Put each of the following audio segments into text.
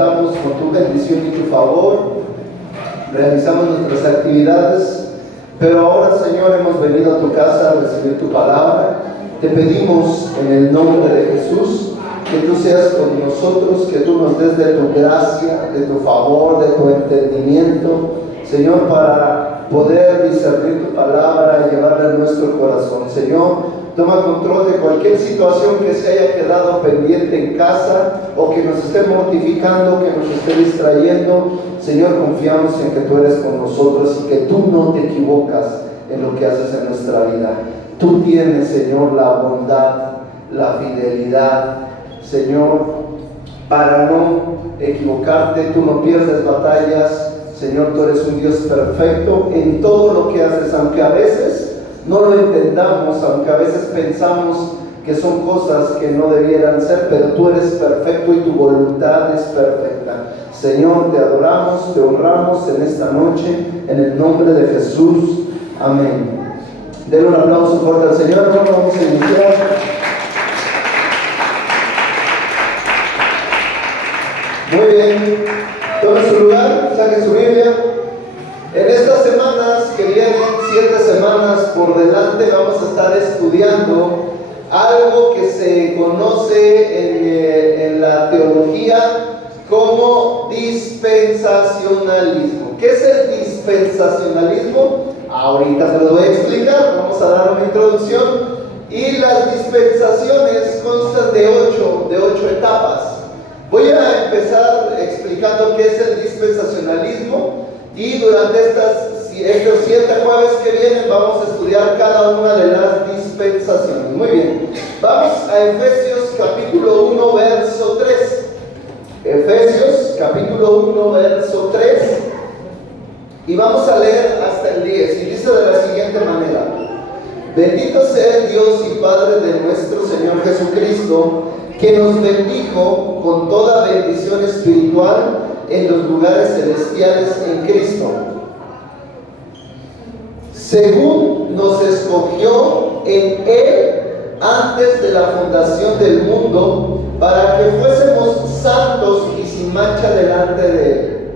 Estamos con tu bendición y tu favor, realizamos nuestras actividades, pero ahora, Señor, hemos venido a tu casa a recibir tu palabra. Te pedimos en el nombre de Jesús que tú seas con nosotros, que tú nos des de tu gracia, de tu favor, de tu entendimiento, Señor, para poder discernir tu palabra y llevarla a nuestro corazón. Señor, toma control de cualquier situación que se haya quedado pendiente en casa o que nos esté mortificando, que nos esté distrayendo. Señor, confiamos en que tú eres con nosotros y que tú no te equivocas en lo que haces en nuestra vida. Tú tienes, Señor, la bondad, la fidelidad, Señor, para no equivocarte. Tú no pierdes batallas. Señor, tú eres un Dios perfecto en todo lo que haces, aunque a veces no lo entendamos, aunque a veces pensamos que son cosas que no debieran ser, pero tú eres perfecto y tu voluntad es perfecta. Señor, te adoramos, te honramos en esta noche, en el nombre de Jesús. Amén. Denle un aplauso fuerte al Señor, hermano. Vamos a iniciar. Muy bien. Tome su lugar, saque su Biblia. En estas semanas que vienen, 7 semanas por delante, vamos a estar estudiando algo que se conoce en la teología como dispensacionalismo. ¿Qué es el dispensacionalismo? Ahorita se lo voy a explicar, vamos a dar una introducción. Y las dispensaciones constan de 8 etapas. Voy a empezar explicando qué es el dispensacionalismo. Y durante estos 7 jueves que vienen vamos a estudiar cada una de las dispensaciones. Muy bien, vamos a Efesios capítulo 1 verso 3. Efesios capítulo 1 verso 3. Y vamos a leer hasta el 10. Y dice de la siguiente manera: Bendito sea el Dios y Padre de nuestro Señor Jesucristo, que nos bendijo con toda bendición espiritual en los lugares celestiales en Cristo, según nos escogió en Él antes de la fundación del mundo, para que fuésemos santos y sin mancha delante de Él,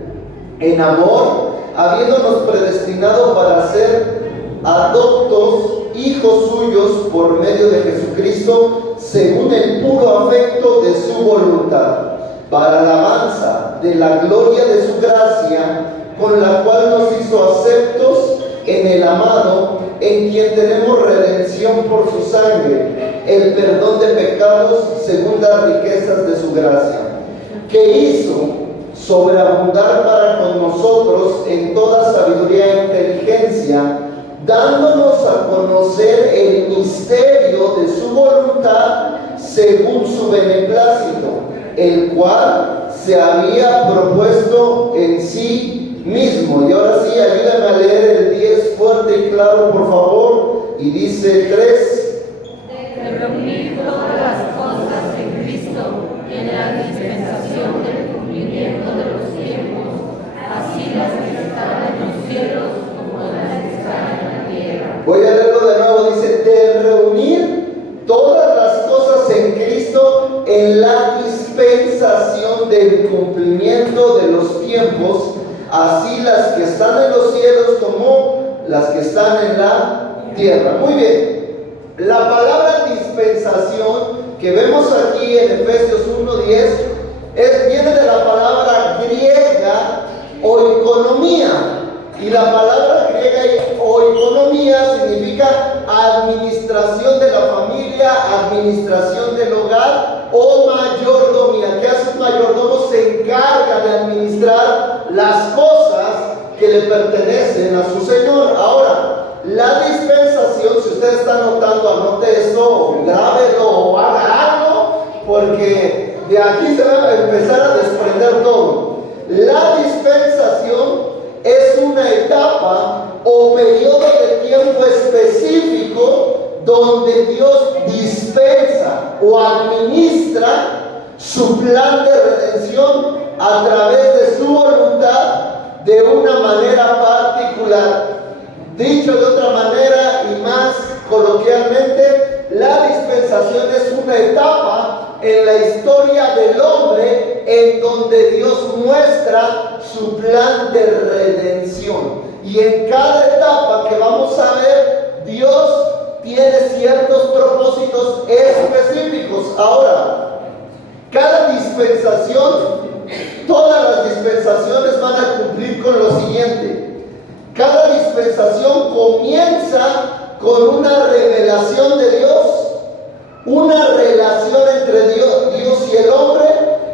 en amor, habiéndonos predestinado para ser adoptos, hijos suyos por medio de Jesucristo, según el puro afecto de su voluntad, para alabanza de la gloria de su gracia, con la cual nos hizo aceptos en el amado, en quien tenemos redención por su sangre, el perdón de pecados según las riquezas de su gracia, que hizo sobreabundar para con nosotros en toda sabiduría e inteligencia, dándonos a conocer el misterio de su voluntad según su beneplácito, el cual se había propuesto en sí mismo. Y ahora sí, ayúdame a leer el 10 fuerte y claro, por favor. Y dice 3: De reunir todas las cosas en Cristo en la dispensación del cumplimiento de los tiempos, así las que están en los cielos como las que están en la tierra. Voy a leerlo de nuevo. Dice: de reunir todas las cosas en Cristo en la dispensación del cumplimiento de los tiempos, así las que están en los cielos como las que están en la tierra. Muy bien, la palabra dispensación que vemos aquí en Efesios 1:10 viene de la palabra griega oikonomía. Y la palabra griega oikonomía significa administración de la familia, administración del hogar o mayordomía. ¿Qué hace un mayordomo? Se encarga de administrar las cosas que le pertenecen a su señor. Ahora, la dispensación, si usted está anotando, anote esto, o grábelo, o haga algo, porque de aquí se va a empezar a desprender todo. La dispensación es una etapa o periodo de tiempo específico donde Dios dispensa o administra su plan de redención a través de su voluntad de una manera particular. Dicho de otra manera y más coloquialmente, la dispensación es una etapa en la historia del hombre en donde Dios muestra su plan de redención. Y en cada etapa que vamos a ver, Dios tiene ciertos propósitos específicos. Ahora, cada dispensación, todas las dispensaciones van a cumplir con lo siguiente. Cada dispensación comienza con una revelación de Dios, una relación entre Dios y el hombre,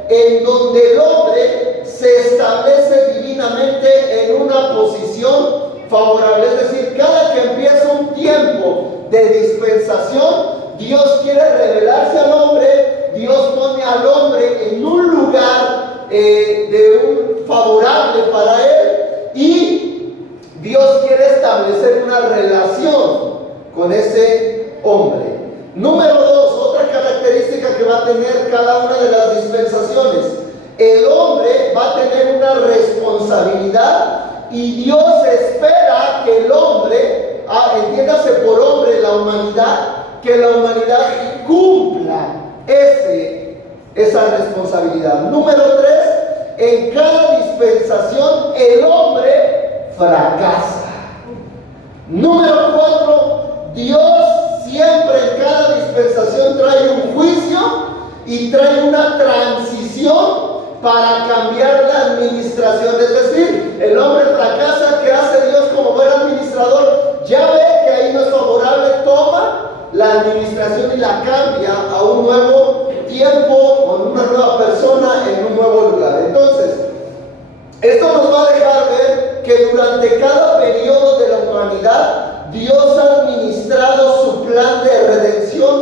en donde el hombre se establece divinamente en una posición favorable. Es decir, cada que empieza un tiempo de dispensación, Dios quiere revelarse al hombre, Dios pone al hombre en un lugar favorable para él, y Dios quiere establecer una relación con ese hombre. Número 2, otra característica que va a tener cada una de las dispensaciones: el hombre va a tener una responsabilidad, y Dios espera que el hombre, entiéndase por hombre la humanidad, que la humanidad cumpla esa responsabilidad. Número 3, en cada dispensación el hombre fracasa. Número 4, Dios siempre en cada dispensación trae un juicio y trae una transición para cambiar la administración. Es decir, el hombre fracasa. ¿Qué hace Dios como buen administrador? Ya ve que ahí no es favorable, toma la administración y la cambia a un nuevo tiempo, con una nueva persona, en un nuevo lugar. Entonces, esto nos va a dejar ver que durante cada periodo de la humanidad, Dios ha administrado su plan de redención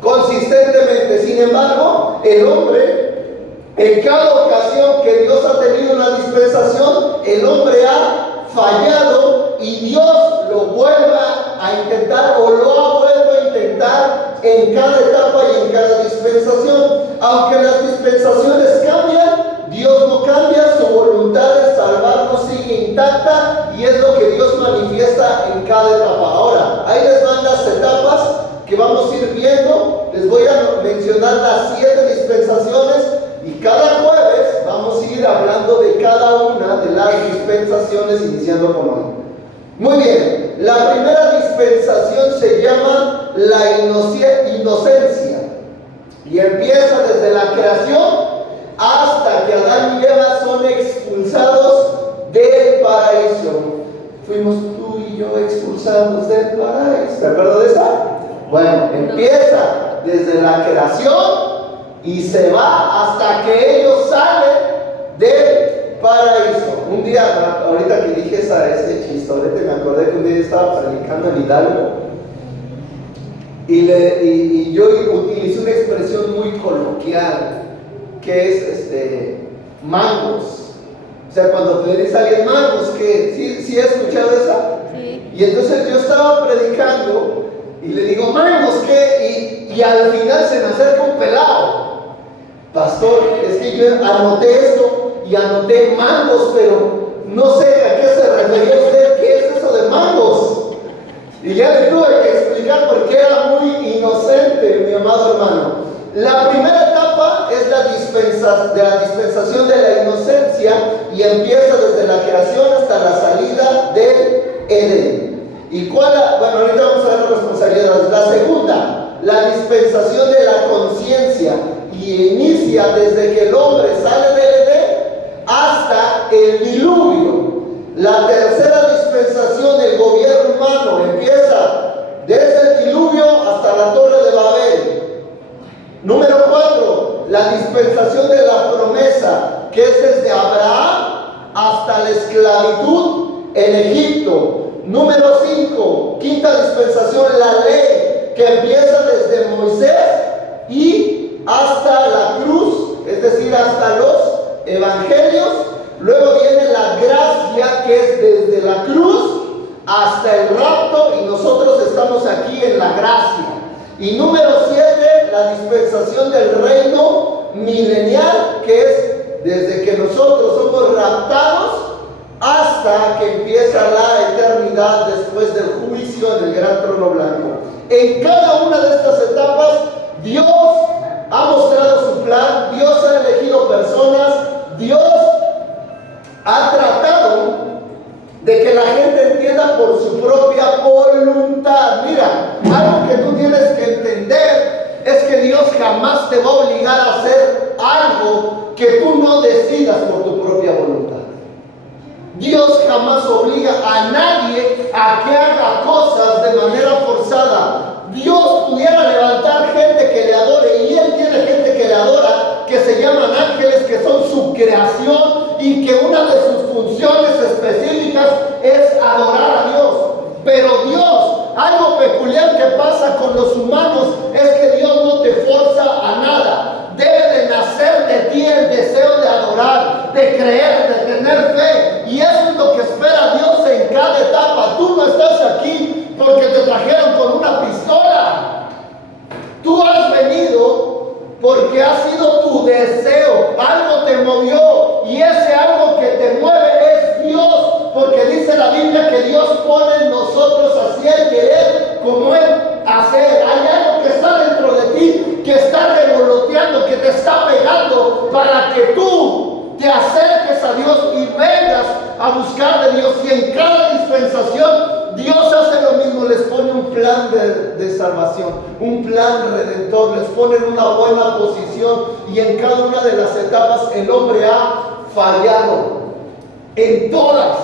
consistentemente. Sin embargo, el hombre, en cada ocasión que Dios ha tenido una dispensación, el hombre ha fallado, y Dios lo vuelva a intentar, o lo ha vuelto a intentar en cada etapa y en cada dispensación. Aunque las dispensaciones cambian, Dios no cambia, su voluntad de salvarnos sigue intacta, y es lo que Dios manifiesta en cada etapa. Ahora, ahí les van las etapas que vamos a ir viendo. Les voy a mencionar las 7 dispensaciones, y cada jueves vamos a ir hablando de cada una de las dispensaciones, iniciando con hoy. Muy bien, la primera dispensación se llama la inocencia, y empieza desde la creación hasta que Adán y Eva son expulsados del paraíso. Fuimos tú y yo expulsados del paraíso. ¿Te acuerdas de esa? Bueno, empieza desde la creación y se va hasta que ellos salen del paraíso. Un día, ahorita que dije ese chistorete, me acordé que un día estaba predicando en Hidalgo, y yo utilicé una expresión muy coloquial, que es mangos. O sea, cuando le dices a alguien mangos, que ¿sí has escuchado esa? Sí. Y entonces yo estaba predicando y le digo, mangos, ¿qué? Y al final se me acerca un pelado. Pastor, es que yo anoté esto y anoté mangos, pero no sé a qué se refería usted. ¿Qué es eso de mangos? Y ya le tuve que explicar porque era muy inocente, mi amado hermano. La primera etapa es la dispensación de la inocencia, y empieza desde la creación hasta la salida del Edén. ¿Y cuál? Bueno, ahorita vamos a ver las responsabilidades. La segunda, la dispensación de la conciencia, y inicia desde que el hombre sale del Edén hasta el diluvio. La tercera dispensación del gobierno humano empieza desde el diluvio hasta la Torre de Babel. Número 4, la dispensación de la promesa, que es desde Abraham hasta la esclavitud en Egipto. Número 5, quinta dispensación, la ley, que empieza desde Moisés y hasta la cruz, es decir, hasta los evangelios. Luego viene la gracia, que es desde la cruz hasta el rapto, y nosotros estamos aquí en la gracia. Y número 7, la dispensación del reino milenial, que es desde que nosotros somos raptados hasta que empieza la eternidad después del juicio en el gran trono blanco. En cada una de estas etapas, Dios ha mostrado su plan, Dios ha elegido de que la gente entienda por su propia voluntad. Mira, algo que tú tienes que entender es que Dios jamás te va a obligar a hacer algo que tú no decidas por tu propia voluntad. Dios jamás obliga a nadie a que haga cosas de manera forzada. Dios pudiera levantar gente que le adore, y Él tiene gente que le adora, que se llaman ángeles, que son su creación, y que una de sus funciones específicas es adorar a Dios. Pero Dios, algo peculiar que pasa con los humanos es que Dios no te forza a nada. Debe de nacer de ti el deseo de adorar, de creer, de tener fe. Y eso es lo que espera Dios en cada etapa. Tú no estás aquí porque te trajeron con una pistola. Tú has venido porque ha sido tu deseo. Algo te movió, y ese algo que te mueve es Dios. Porque dice la Biblia que Dios pone en nosotros así el querer como el hacer. Hay algo que está dentro de ti, que está revoloteando, que te está pegando para que tú te acerques a Dios y vengas a buscar de Dios. Y en cada dispensación Dios hace lo mismo, les pone un plan de salvación, un plan redentor, les pone en una buena posición, y en cada una de las etapas el hombre ha fallado. En todas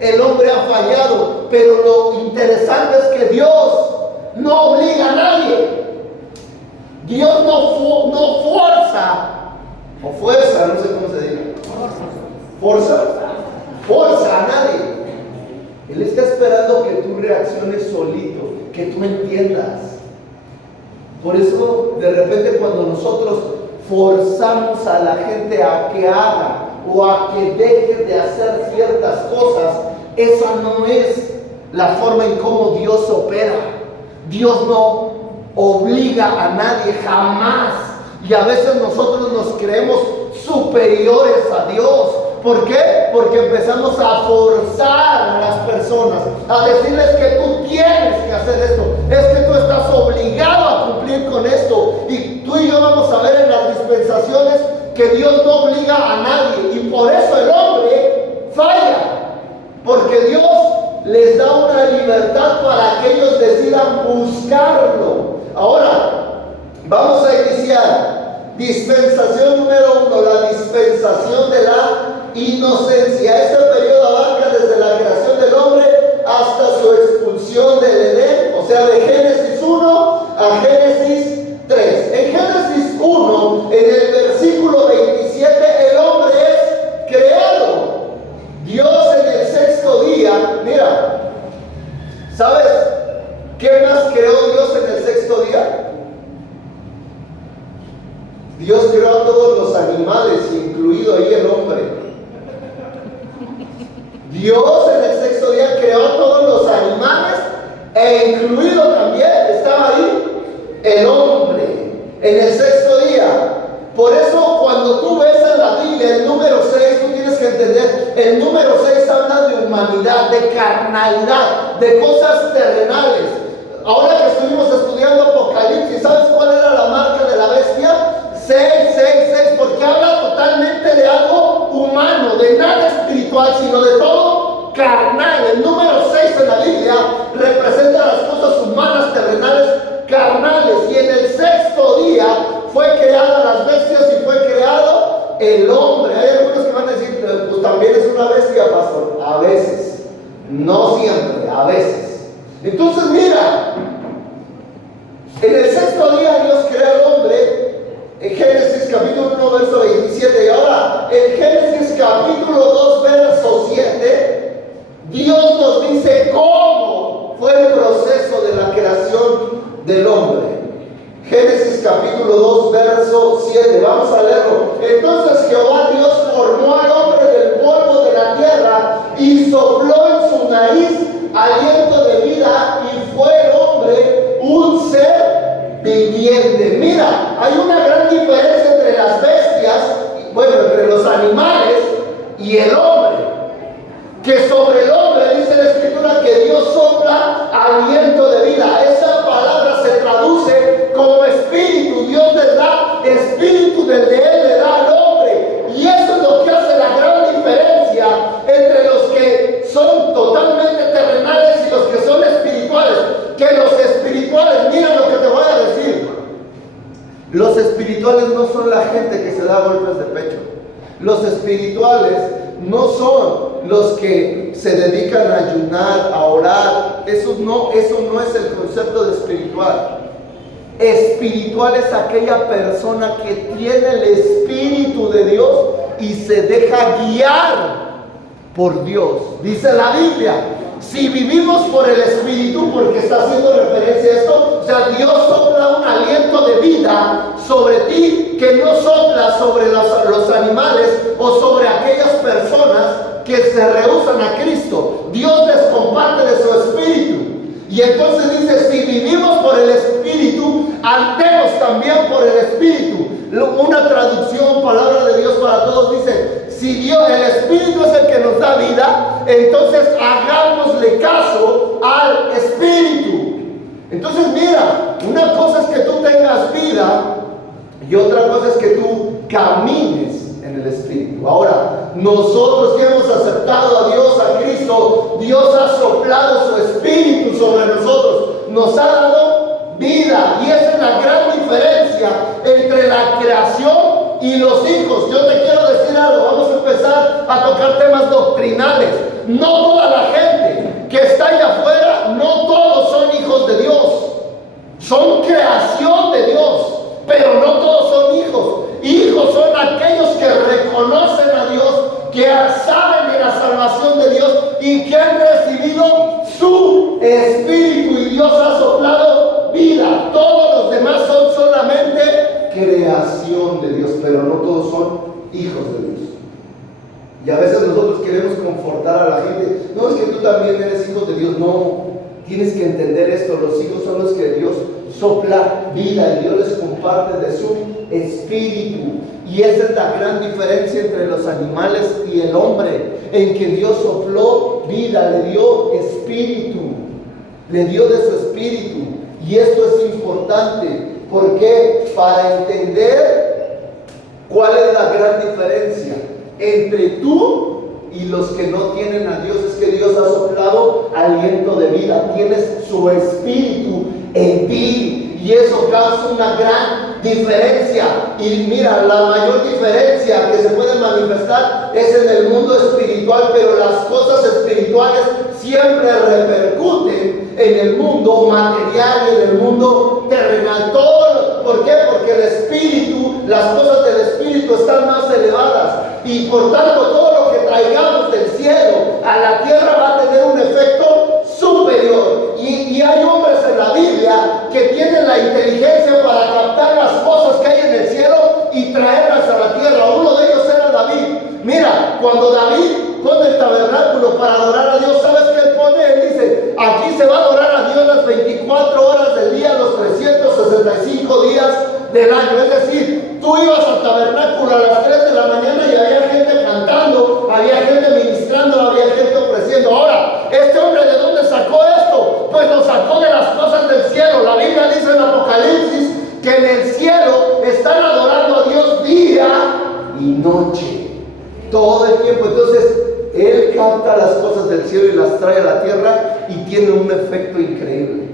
el hombre ha fallado, pero lo interesante es que Dios no obliga a nadie. Dios no fuerza, o fuerza, no sé cómo se diga. Forza a nadie. Él está esperando que tú reacciones solito, que tú entiendas. Por eso, de repente, cuando nosotros forzamos a la gente a que haga o a que deje de hacer ciertas cosas, esa no es la forma en cómo Dios opera. Dios no obliga a nadie, jamás. Y a veces nosotros nos creemos superiores a Dios. ¿Por qué? Porque empezamos a forzar a las personas, a decirles que tú tienes que hacer esto, es que tú estás obligado a cumplir con esto. Y tú y yo vamos a ver en las dispensaciones que Dios no obliga a nadie, y por eso el hombre falla, porque Dios les da una libertad para que ellos decidan buscarlo. Ahora, vamos a iniciar dispensación número 1, la dispensación de la inocencia. Este periodo abarca desde la creación del hombre hasta su expulsión del Edén, o sea, de Génesis 1 a Génesis 3. En Génesis 1, en el versículo 27, el hombre es creado. Dios en el sexto día, mira, ¿sabes qué más creó Dios en el sexto día? Dios creó a todos los animales, incluido ahí el hombre. Dios en el sexto día creó a todos los animales, e incluido también estaba ahí el hombre en el sexto día. Por eso cuando tú ves en la Biblia el número 6, tú tienes que entender, el número 6 habla de humanidad, de carnalidad, de cosas terrenales. Ahora que estuvimos estudiando Apocalipsis, ¿sabes cuál era la marca de la bestia? 666, porque habla totalmente de algo humano, de nada espiritual, sino de todo carnal. El número 6 en la Biblia representa las cosas humanas, terrenales, carnales. Y en el sexto día fue creada las bestias y fue creado el hombre. Hay algunos que van a decir, pues también es una bestia, pastor. A veces, no siempre, a veces. Entonces mira, en el sexto día Dios crea al hombre. En Génesis capítulo 1, verso 27. Y ahora, en Génesis capítulo 2, verso 7, Dios nos dice cómo fue el proceso de la creación del hombre. Génesis capítulo 2, verso 7. Vamos a leerlo. Entonces Jehová Dios formó al hombre del polvo de la tierra y sopló en su nariz aliento de vida, y fue el hombre un ser viviente. Mira, hay una gran diferencia entre las bestias, bueno, entre los animales y el hombre. Que sobre el hombre dice la Escritura que Dios sopla aliento de vida. Esa palabra se traduce como espíritu. Dios les da espíritu, desde Él le da al hombre. Y eso es lo que hace la gran diferencia entre los que son Los espirituales no son la gente que se da golpes de pecho. Los espirituales no son los que se dedican a ayunar, a orar. Eso no es el concepto de espiritual. Espiritual es aquella persona que tiene el Espíritu de Dios y se deja guiar por Dios. Dice la Biblia, si vivimos por el Espíritu, porque está haciendo referencia a esto, o sea, Dios sopla un aliento de vida sobre ti que no sopla sobre los animales o sobre aquellas personas que se rehúsan a Cristo. Dios les comparte de su Espíritu. Y entonces dice, si vivimos por el Espíritu, andemos también por el Espíritu. Una traducción, palabra de Dios para todos, dice, si Dios, el Espíritu es el que nos da vida, entonces hagámosle caso al Espíritu. Entonces mira, una cosa es que tú tengas vida y otra cosa es que tú camines en el Espíritu. Ahora, nosotros que hemos aceptado a Dios, a Cristo, Dios ha soplado su Espíritu sobre nosotros, nos ha dado vida, y esa es la gran diferencia entre la creación y los hijos. Yo te quiero decir algo, vamos a empezar a tocar temas doctrinales. No toda la gente que está allá afuera, no todos son hijos de Dios, son creación de Dios, pero no todos son hijos. Hijos son aquellos que reconocen a Dios, que saben de la salvación de Dios y que han recibido su Espíritu, y Dios ha soplado vida. Todos los demás son solamente creación de Dios, pero no todos son hijos de Dios. Y a veces nosotros queremos confortar a la gente. No, es que tú también eres hijo de Dios. No, tienes que entender esto. Los hijos son los que Dios sopla vida y Dios les comparte de su Espíritu. Y esa es la gran diferencia entre los animales y el hombre, en que Dios sopló vida, le dio Espíritu, le dio de su Espíritu. Y esto es importante, porque para entender cuál es la gran diferencia entre tú y los que no tienen a Dios, es que Dios ha soplado aliento de vida, tienes su Espíritu en ti, y eso causa una gran diferencia. Y mira, la mayor diferencia que se puede manifestar es en el mundo espiritual, pero las cosas espirituales siempre repercuten en el mundo material y en el mundo terrenal. Todo, ¿por qué? Porque el Espíritu, las cosas del Espíritu están más elevadas, y por tanto todo lo que traigamos del cielo a la tierra va a tener un efecto superior. Y hay hombres en la Biblia que tienen la inteligencia para captar las cosas que hay en el cielo y traerlas a la tierra. Uno de ellos era David. Mira, cuando David pone el tabernáculo para adorar a Dios, ¿sabes qué él pone? Él dice, aquí se va a adorar a Dios las 24 horas del día, los 365 días del año. Es decir, tú ibas al tabernáculo a las 3 de la mañana y había gente cantando, había gente ministrando, había gente ofreciendo. Ahora, ¿este hombre de dónde sacó esto? Pues lo sacó de las cosas del cielo. La Biblia dice en Apocalipsis que en el cielo están adorando a Dios día y noche, todo el tiempo. Entonces, Él capta las cosas del cielo y las trae a la tierra, y tiene un efecto increíble,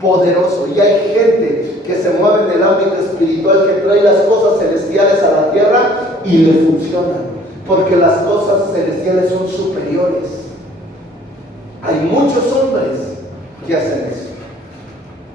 poderoso. Y hay gente que se mueve en el ámbito espiritual, que trae las cosas celestiales a la tierra y le funcionan, porque las cosas celestiales son superiores. Hay muchos hombres que hacen eso.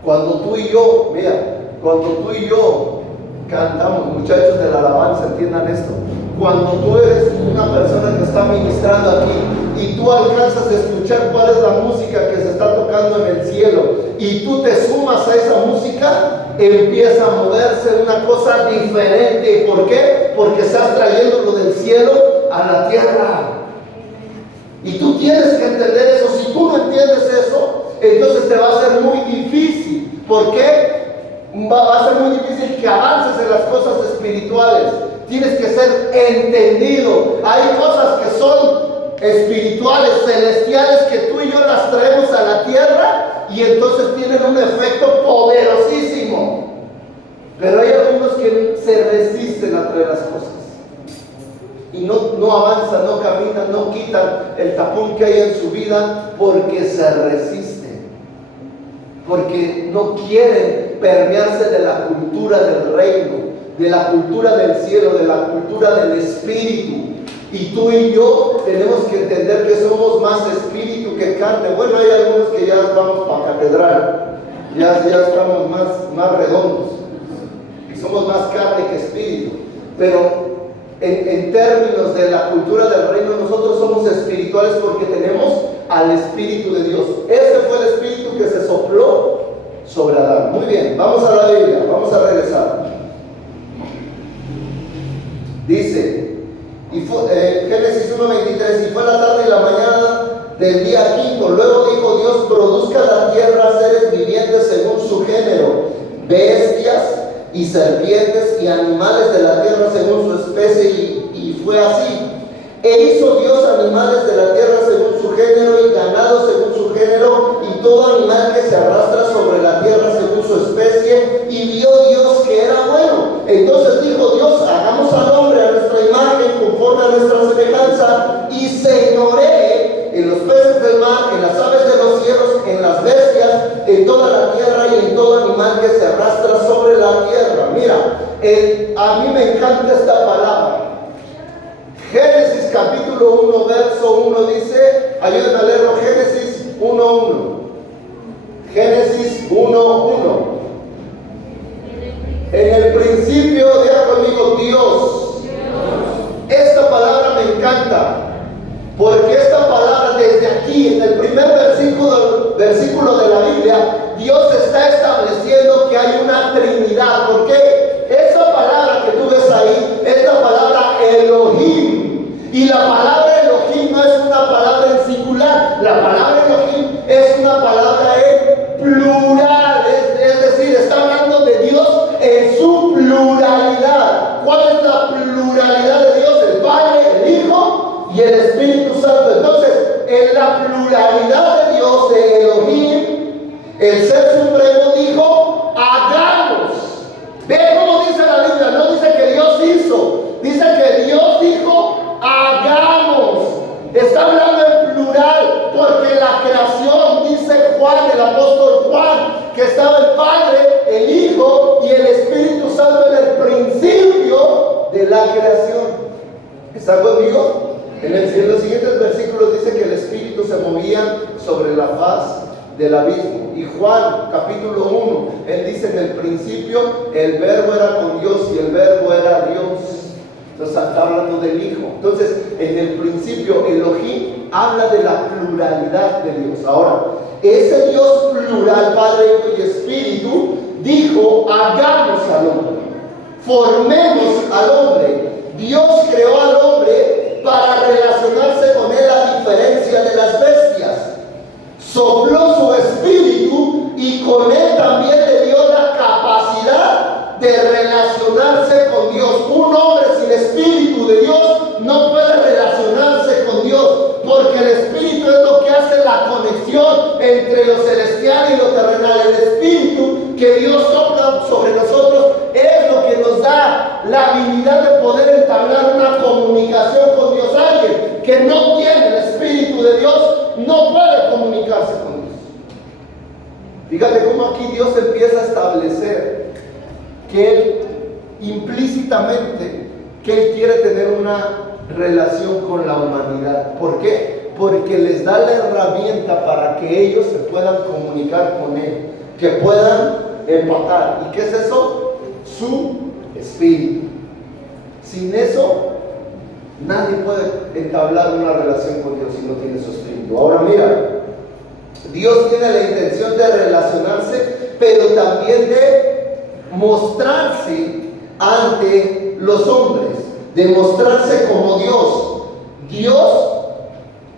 Cuando tú y yo, mira, cuando tú y yo cantamos, muchachos de la alabanza, entiendan esto. Cuando tú eres una persona que está ministrando aquí y tú alcanzas a escuchar cuál es la música que se está tocando en el cielo, y tú te sumas a esa música, empieza a moverse una cosa diferente. ¿Por qué? Porque estás trayendo lo del cielo a la tierra. Y tú tienes que entender eso. Si tú no entiendes eso, entonces te va a ser muy difícil. ¿Por qué? Va a ser muy difícil que avances en las cosas espirituales. Tienes que ser entendido. Hay cosas que son espirituales, celestiales, que tú y yo las traemos a la tierra, y entonces tienen un efecto poderosísimo. Pero hay algunos que se resisten a traer las cosas y no avanzan, no caminan, no quitan el tapón que hay en su vida, porque se resisten, porque no quieren permearse de la cultura del reino, de la cultura del cielo, de la cultura del espíritu. Y tú y yo tenemos que entender que somos más espíritu que carne. Bueno, hay algunos que ya vamos para catedral, ya estamos más redondos y somos más carne que espíritu. Pero en términos de la cultura del reino, nosotros somos espirituales porque tenemos al Espíritu de Dios. Ese fue el espíritu que se sopló sobre Adán. Muy bien, vamos a la Biblia, vamos a regresar. Dice, Génesis 1:23, y fue la tarde y la mañana del día quinto. Luego dijo Dios: produzca la tierra seres vivientes según su género, bestias y serpientes y animales de la tierra según su especie, y fue así. E hizo Dios animales de la tierra según su género, y ganado según su género, y todo animal que se arrastra sobre la tierra según su especie. Y vio Dios que era bueno. Entonces dijo Dios: hagamos al hombre a nuestra imagen, conforme a nuestra semejanza, y señoree en los peces del mar, en las aves de los cielos, en las bestias, en toda la tierra y en todo animal que se arrastra sobre la tierra. Mira, a mí me encanta esta palabra. Génesis capítulo 1, verso 1 dice, ayúdenme a leerlo, Génesis 1:1. Génesis 1:1. En el principio, diga conmigo, Dios. Esta palabra me encanta, porque esta palabra desde aquí, en el primer versículo de la Biblia, Dios está estableciendo que hay una Trinidad. ¿Por qué? Esa palabra que tú ves ahí es la palabra Elohim. Y la palabra Elohim no es una palabra en singular. La palabra Elohim es una palabra en plural. Es decir, está hablando de Dios en su pluralidad. ¿Cuál es la pluralidad de Dios? El Padre, el Hijo y el Espíritu Santo. Entonces, en la pluralidad de Dios, de Elohim, el Ser Supremo dijo: hagamos. Ve cómo dice la Biblia. No dice que Dios hizo, dice que Dios dijo: hagamos. Está hablando en plural, porque la creación, dice Juan, el apóstol Juan, que estaba el Padre, el Hijo y el Espíritu Santo en el principio de la creación. ¿Está conmigo? En los siguientes versículos dice que el Espíritu se movía sobre la faz del abismo. Y Juan capítulo 1, él dice: en el principio el verbo era con Dios y el verbo era Dios. Entonces está hablando del Hijo. Entonces, en el principio, Elohim habla de la pluralidad de Dios. Ahora, ese Dios plural, Padre, Hijo y Espíritu, dijo: hagamos al hombre, formemos al hombre. Dios creó al hombre para relacionarse con él, a diferencia de las bestias. Sopló su espíritu y con él también le dio la capacidad de relacionarse con Dios. Un hombre sin espíritu de Dios no puede relacionarse con Dios, porque el espíritu es lo que hace la conexión entre lo celestial y lo terrenal. El espíritu que Dios sopla sobre nosotros es lo que nos da la habilidad de poder entablar una comunicación con Dios. Alguien que no tiene el espíritu de Dios no puede comunicarse con Dios. Fíjate cómo aquí Dios empieza a establecer que Él implícitamente, que Él quiere tener una relación con la humanidad. ¿Por qué? Porque les da la herramienta para que ellos se puedan comunicar con Él, que puedan empatar. ¿Y qué es eso? Su espíritu. Sin eso, nadie puede entablar una relación con Dios si no tiene su espíritu. Ahora mira, Dios tiene la intención de relacionarse, pero también de mostrarse ante los hombres, de mostrarse como Dios. Dios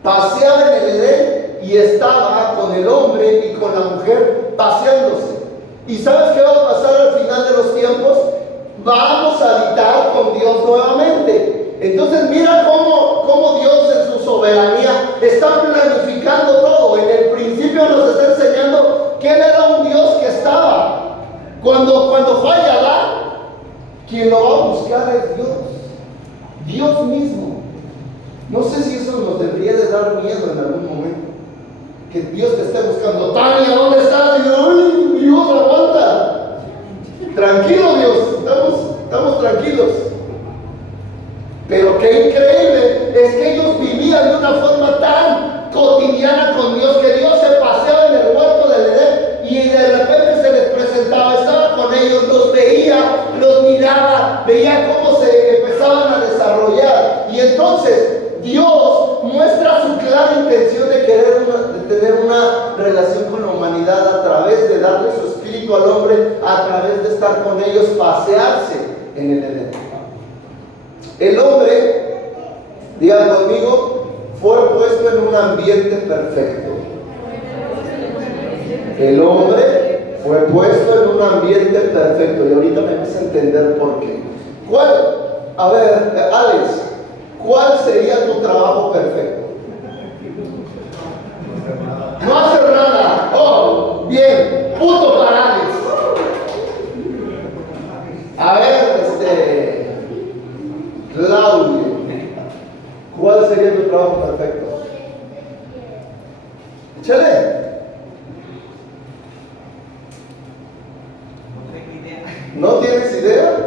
paseaba en el Edén y estaba con el hombre y con la mujer paseándose. ¿Y sabes qué va a pasar al final de los tiempos? Vamos a habitar con Dios nuevamente. Entonces mira cómo Dios en su soberanía está planificando todo. En el principio nos está enseñando que Él era un Dios que estaba. Cuando falla Adán, quien lo va a buscar es Dios. Dios mismo. No sé si eso nos debería de dar miedo en algún momento. Que Dios te esté buscando. Tania, ¿dónde estás? Y yo, ¡ay, Dios, aguanta! tranquilo Dios, estamos tranquilos. Pero qué increíble es que ellos vivían de una forma tan cotidiana con Dios, que Dios se paseaba en el huerto del Edén y de repente se les presentaba, estaba con ellos, los veía, los miraba, veía cómo se empezaban a desarrollar. Y entonces Dios muestra su clara intención de tener una relación con la humanidad a través de darle su espíritu al hombre, a través de estar con ellos, pasearse en el Edén. El hombre, digan conmigo, fue puesto en un ambiente perfecto. El hombre fue puesto en un ambiente perfecto. Y ahorita me vas a entender por qué. A ver, Alex, ¿cuál sería tu trabajo perfecto? No hacer nada. Oh, bien, punto para Alex. A ver, Claudio, ¿cuál sería tu trabajo perfecto? Échale. ¿No tienes idea?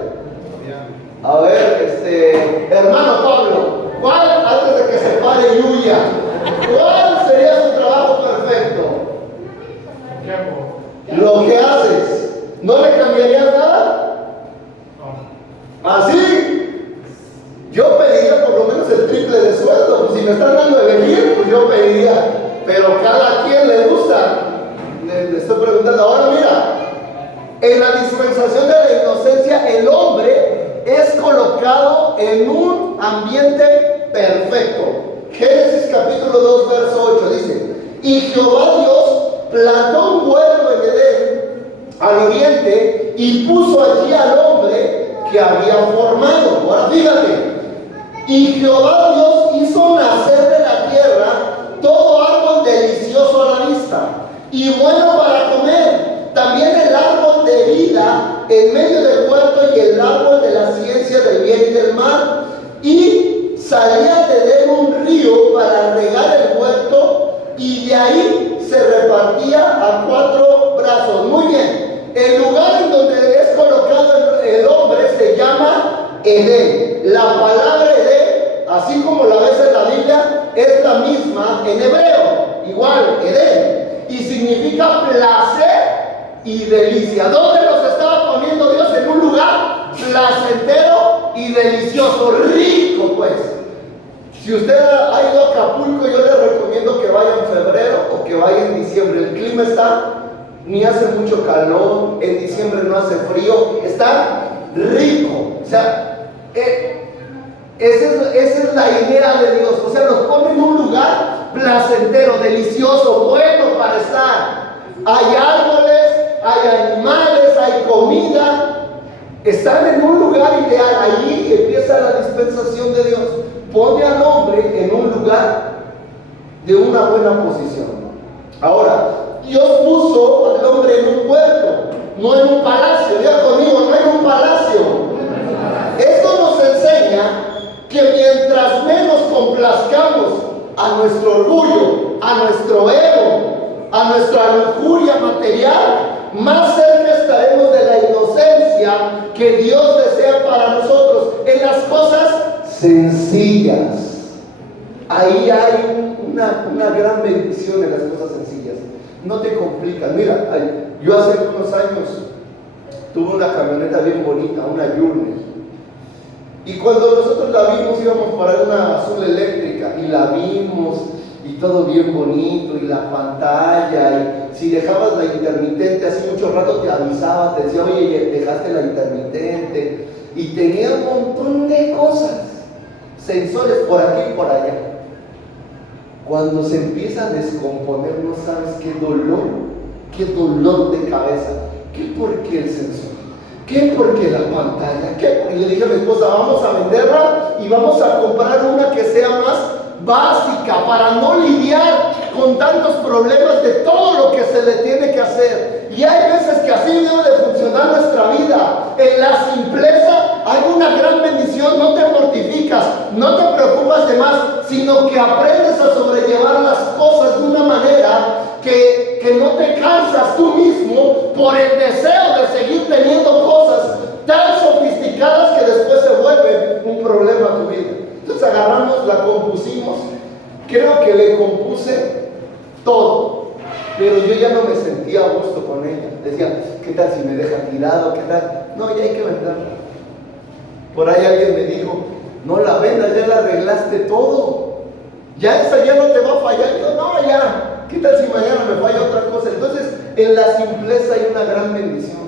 A ver, hermano Pablo, ¿cuál, antes de que se pare Yuya, cuál sería su trabajo perfecto? Lo que haces. ¿No le cambiarías nada? ¿Así? Yo pediría por lo menos el triple de sueldo. Pues si me están dando de elegir, pues yo pediría. Pero cada quien le gusta. Le estoy preguntando. Ahora mira, en la dispensación de la inocencia, el hombre es colocado en un ambiente perfecto. Génesis capítulo 2, verso 8 dice: y Jehová Dios plantó un huerto en Edén al oriente y puso allí al hombre que había formado. Ahora fíjate. Y Jehová Dios hizo nacer de la tierra todo árbol delicioso a la vista y bueno para comer, también el árbol de vida en medio del huerto y el árbol de la ciencia del bien y del mal. Y salía de él un río para regar el huerto, y de ahí se repartía a 4 brazos. Muy bien, el lugar en donde es colocado el hombre se llama Edén. La palabra Edén, así como la ves en la Biblia, es la misma en hebreo, igual, Edén, y significa placer y delicia. ¿Dónde nos estaba poniendo Dios? En un lugar placentero y delicioso, rico pues. Si usted ha ido a Acapulco, yo le recomiendo que vaya en febrero o que vaya en diciembre. El clima está, ni hace mucho calor, en diciembre no hace frío, está rico. O sea, esa es la idea de Dios. O sea, nos pone en un lugar placentero, delicioso, bueno para estar. Hay árboles, hay animales, hay comida. Están en un lugar ideal. Allí empieza la dispensación de Dios. Pone al hombre en un lugar de una buena posición. Ahora, Dios puso al hombre en un huerto, no en un palacio. Diga conmigo, no en un palacio. Esto nos enseña que mientras menos complazcamos a nuestro orgullo, a nuestro ego, a nuestra lujuria material, más cerca estaremos de la inocencia que Dios desea para nosotros en las cosas sencillas. Ahí hay una gran bendición en las cosas sencillas. No te complicas. Mira, yo hace unos años tuve una camioneta bien bonita, una Journey. Y cuando nosotros la vimos, íbamos para una azul eléctrica y la vimos y todo bien bonito y la pantalla, y si dejabas la intermitente hace mucho rato te avisaba, te decía, oye, dejaste la intermitente, y tenía un montón de cosas, sensores por aquí y por allá. Cuando se empieza a descomponer, no sabes qué dolor de cabeza. ¿Qué por qué el sensor? ¿Qué porque la pantalla? ¿Qué? Y le dije a mi esposa, vamos a venderla y vamos a comprar una que sea más básica para no lidiar con tantos problemas de todo lo que se le tiene que hacer. Y hay veces que así debe de funcionar nuestra vida. En la simpleza hay una gran bendición. No te mortificas, no te preocupas de más, sino que aprendes a sobrellevar las cosas de una manera que no te cansas tú mismo por el deseo de seguir teniendo cosas Entonces agarramos, la compusimos. Creo que le compuse todo, pero yo ya no me sentía a gusto con ella. Decía, ¿qué tal si me deja tirado? ¿Qué tal? No, ya hay que venderla. Por ahí alguien me dijo, no la vendas, ya la arreglaste todo. Ya esa ya no te va a fallar. Yo, no, ya. ¿Qué tal si mañana me falla otra cosa? Entonces, en la simpleza hay una gran bendición.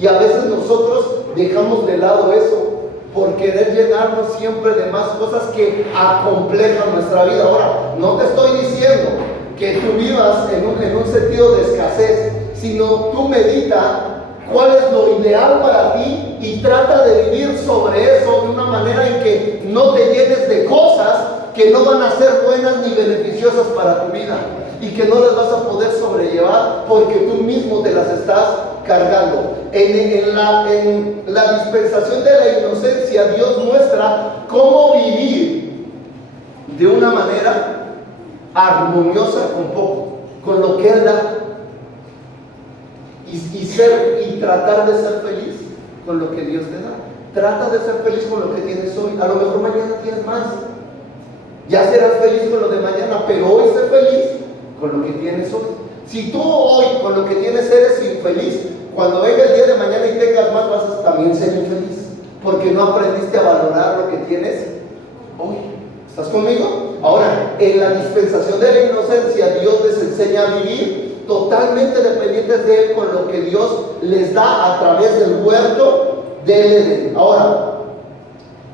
Y a veces nosotros dejamos de lado eso por querer llenarnos siempre de más cosas que acomplejan nuestra vida. Ahora, no te estoy diciendo que tú vivas en un sentido de escasez, sino tú medita cuál es lo ideal para ti y trata de vivir sobre eso de una manera en que no te llenes de cosas que no van a ser buenas ni beneficiosas para tu vida y que no las vas a poder sobrellevar porque tú mismo te las estás cargando. En la dispensación de la inocencia, Dios muestra cómo vivir de una manera armoniosa con poco, con lo que Él da, y tratar de ser feliz con lo que Dios te da. Trata de ser feliz con lo que tienes hoy. A lo mejor mañana tienes más. Ya serás feliz con lo de mañana, pero hoy sé feliz con lo que tienes hoy. Si tú hoy con lo que tienes eres infeliz, cuando venga el día de mañana y tengas más, vas a también ser infeliz, porque no aprendiste a valorar lo que tienes hoy. ¿Estás conmigo? Ahora, en la dispensación de la inocencia, Dios les enseña a vivir totalmente dependientes de Él con lo que Dios les da a través del huerto del Edén. Ahora,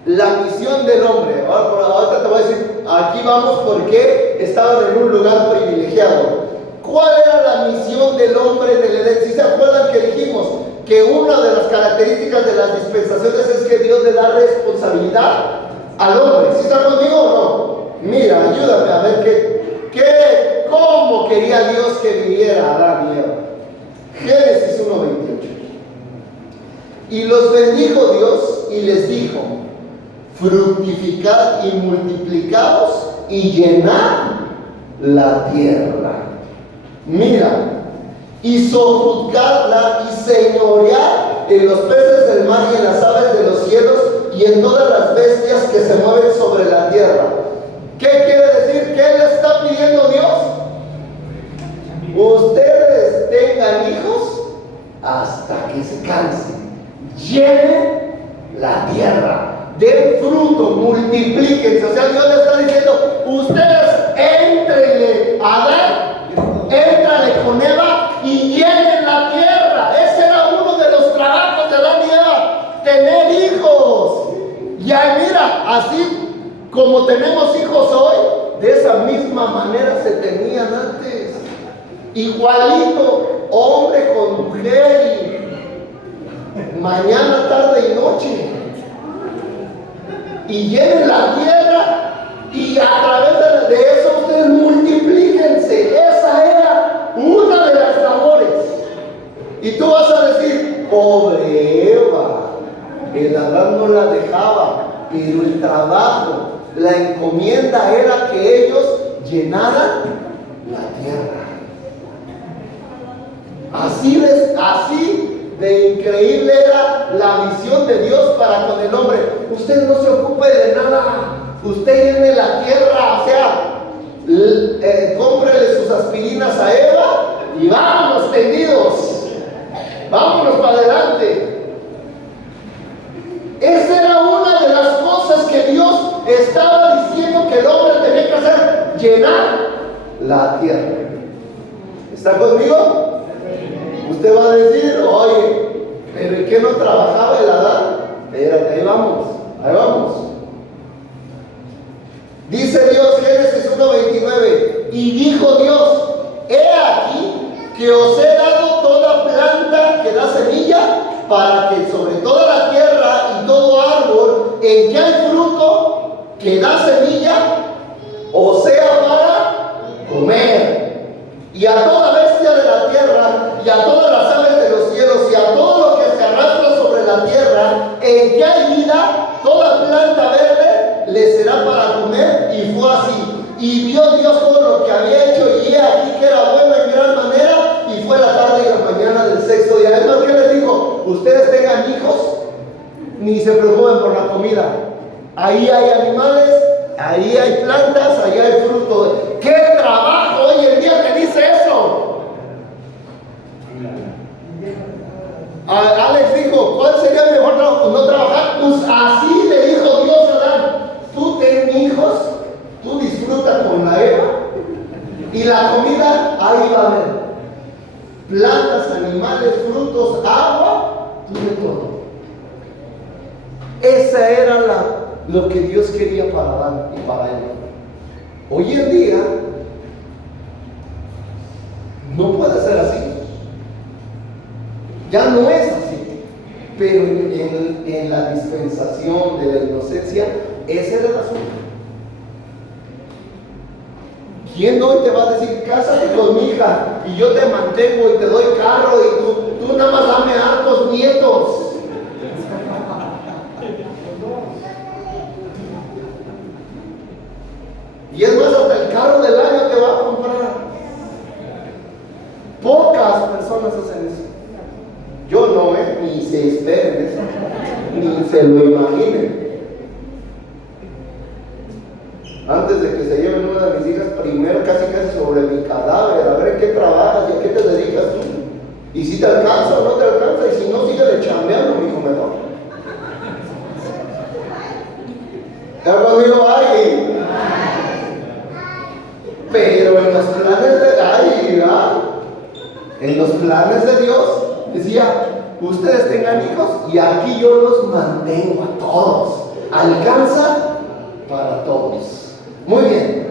la misión del hombre, ahorita te voy a decir, aquí vamos porque estaban en un lugar privilegiado. ¿Cuál era la misión del hombre en el Edén? Si se acuerdan que dijimos que una de las características de las dispensaciones es que Dios le da responsabilidad al hombre. ¿Sí está conmigo o no? Mira, ayúdame a ver cómo quería Dios que viviera Adán y Eva. Génesis 1:28. Y los bendijo Dios y les dijo: fructificad y multiplicaos y llenad la tierra. Mira, y sojuzgadla y señoread en los peces del mar y en las aves de los cielos y en todas las bestias que se mueven sobre la tierra. ¿Qué quiere decir? ¿Qué le está pidiendo Dios? Ustedes tengan hijos hasta que se cansen, llenen la tierra, den fruto, multiplíquense. O sea, Dios le está diciendo: ustedes éntrenle a Adán, éntrale con Eva y llenen la tierra. Ese era uno de los trabajos de Adán y Eva, tener hijos. Ya mira, así como tenemos hijos hoy, de esa misma manera se tenían antes. Igualito, hombre con mujer, y mañana, tarde y noche. Y llenen la tierra, y a través de eso ustedes multiplíquense. Esa era una de las labores. Y tú vas a decir: pobre Eva, el Adán no la dejaba, pero el trabajo, la encomienda era que ellos llenaran la tierra. Así de increíble era la visión de Dios para con el hombre. Usted no se ocupe de nada, usted llene la tierra. O sea, cómprele sus aspirinas a Eva y vámonos tendidos, vámonos para adelante. Esa era una de las cosas que Dios estaba diciendo que el hombre tenía que hacer: llenar la tierra. ¿Está conmigo? Usted va a decir: oye, pero ¿en qué no trabajaba el Adán? Espérate, ahí vamos, ahí vamos. Dice Dios, Génesis 1:29, y dijo Dios: he aquí que os he dado toda planta que da semilla, para que sobre toda la tierra y todo árbol en que hay fruto que da semilla, o sea para comer, y a toda bestia de la tierra, y a todas las aves de los cielos, y a todo lo que se arrastra sobre la tierra, en que hay vida, toda planta verde le será para comer. Y fue así. Y vio Dios todo lo que había hecho, y he aquí que era bueno en gran manera, y fue la tarde y la mañana del sexto día. Además, ¿qué les dijo? Ustedes tengan hijos, ni se preocupen por la comida. ahí hay animales, ahí hay plantas, ahí hay fruto. ¿Qué trabajo hoy en día te dice eso? Alex dijo, ¿cuál sería el mejor trabajo? No trabajar. Pues así le dijo Dios a Adán: tú ten hijos, tú disfruta con la Eva, y la comida ahí va a haber. Plantas, animales, frutos, agua, tú de todo. Esa era lo que Dios quería para Adán y para Eva. Hoy en día no puede ser así. Ya no es así. Pero en la dispensación de la inocencia, ese era el asunto. ¿Quién hoy te va a decir, cásate con mi hija y yo te mantengo y te doy carro y tú nada más dame hartos nietos? Y es más, hasta el carro del año te va a comprar. Pocas personas hacen eso. Yo no, ni se esperen eso, ni se lo imaginen. Antes de que se lleven una de mis hijas, primero casi sobre mi cadáver, a ver en qué trabajas y a qué te dedicas tú. Y si te alcanza o no te alcanza, y si no, síguele chambeando, mi hijo, mejor. ¿Está conmigo? ¡Ay! Pero en los planes en los planes de Dios, decía, ustedes tengan hijos y aquí yo los mantengo a todos. Alcanza para todos. Muy bien.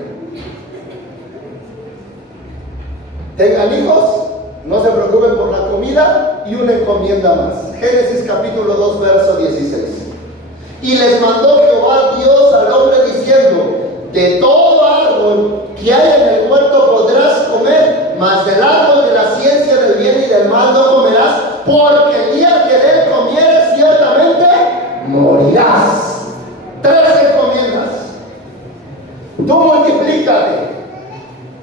Tengan hijos, no se preocupen por la comida, y una encomienda más. Génesis capítulo 2, verso 16. Y les mandó Jehová Dios al hombre diciendo: de todo árbol que hay en el huerto podrás comer, mas del árbol de la ciencia del bien y del mal no comerás, porque el día que de él comieres ciertamente morirás. 3 encomiendas. Tú multiplícate.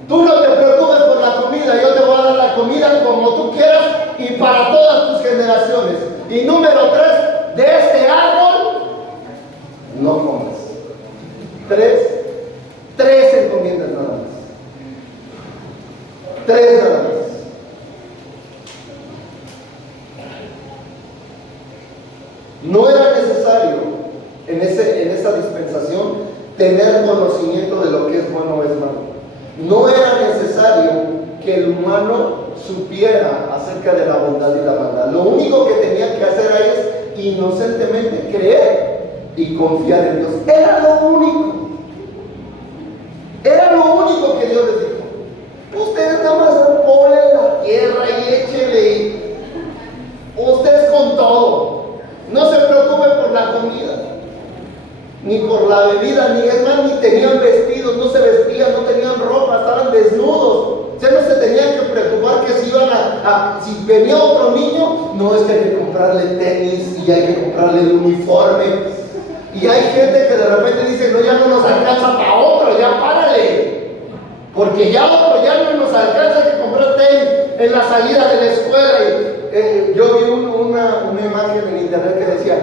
Tú no te preocupes por la comida, yo te voy a dar la comida como tú quieras y para todas tus generaciones. Y número 3, de este árbol no comas. 3 encomiendas nada más. 3 nada más. No era necesario en esa dispensación tener conocimiento de lo que es bueno o es malo. No era necesario que el humano supiera acerca de la bondad y la maldad. Lo único que tenía que hacer ahí es inocentemente creer y confiar en Dios. Era lo único. Era lo único que Dios les dijo. Ustedes nada más ponen la tierra y échenle. Ustedes con todo. No se preocupen por la comida, ni por la bebida, ni es más, ni tenían vestidos, no se vestían, no tenían ropa, estaban desnudos. Ustedes no se tenían que preocupar que si iban si venía otro niño, no es que hay que comprarle tenis y hay que comprarle el uniforme. Y hay gente que de repente dice, no, ya no nos alcanza para otro, ya párale. Porque ya otro ya no nos alcanza, hay que comprar tenis en la salida de la escuela. Y, yo vi una imagen en internet que decía,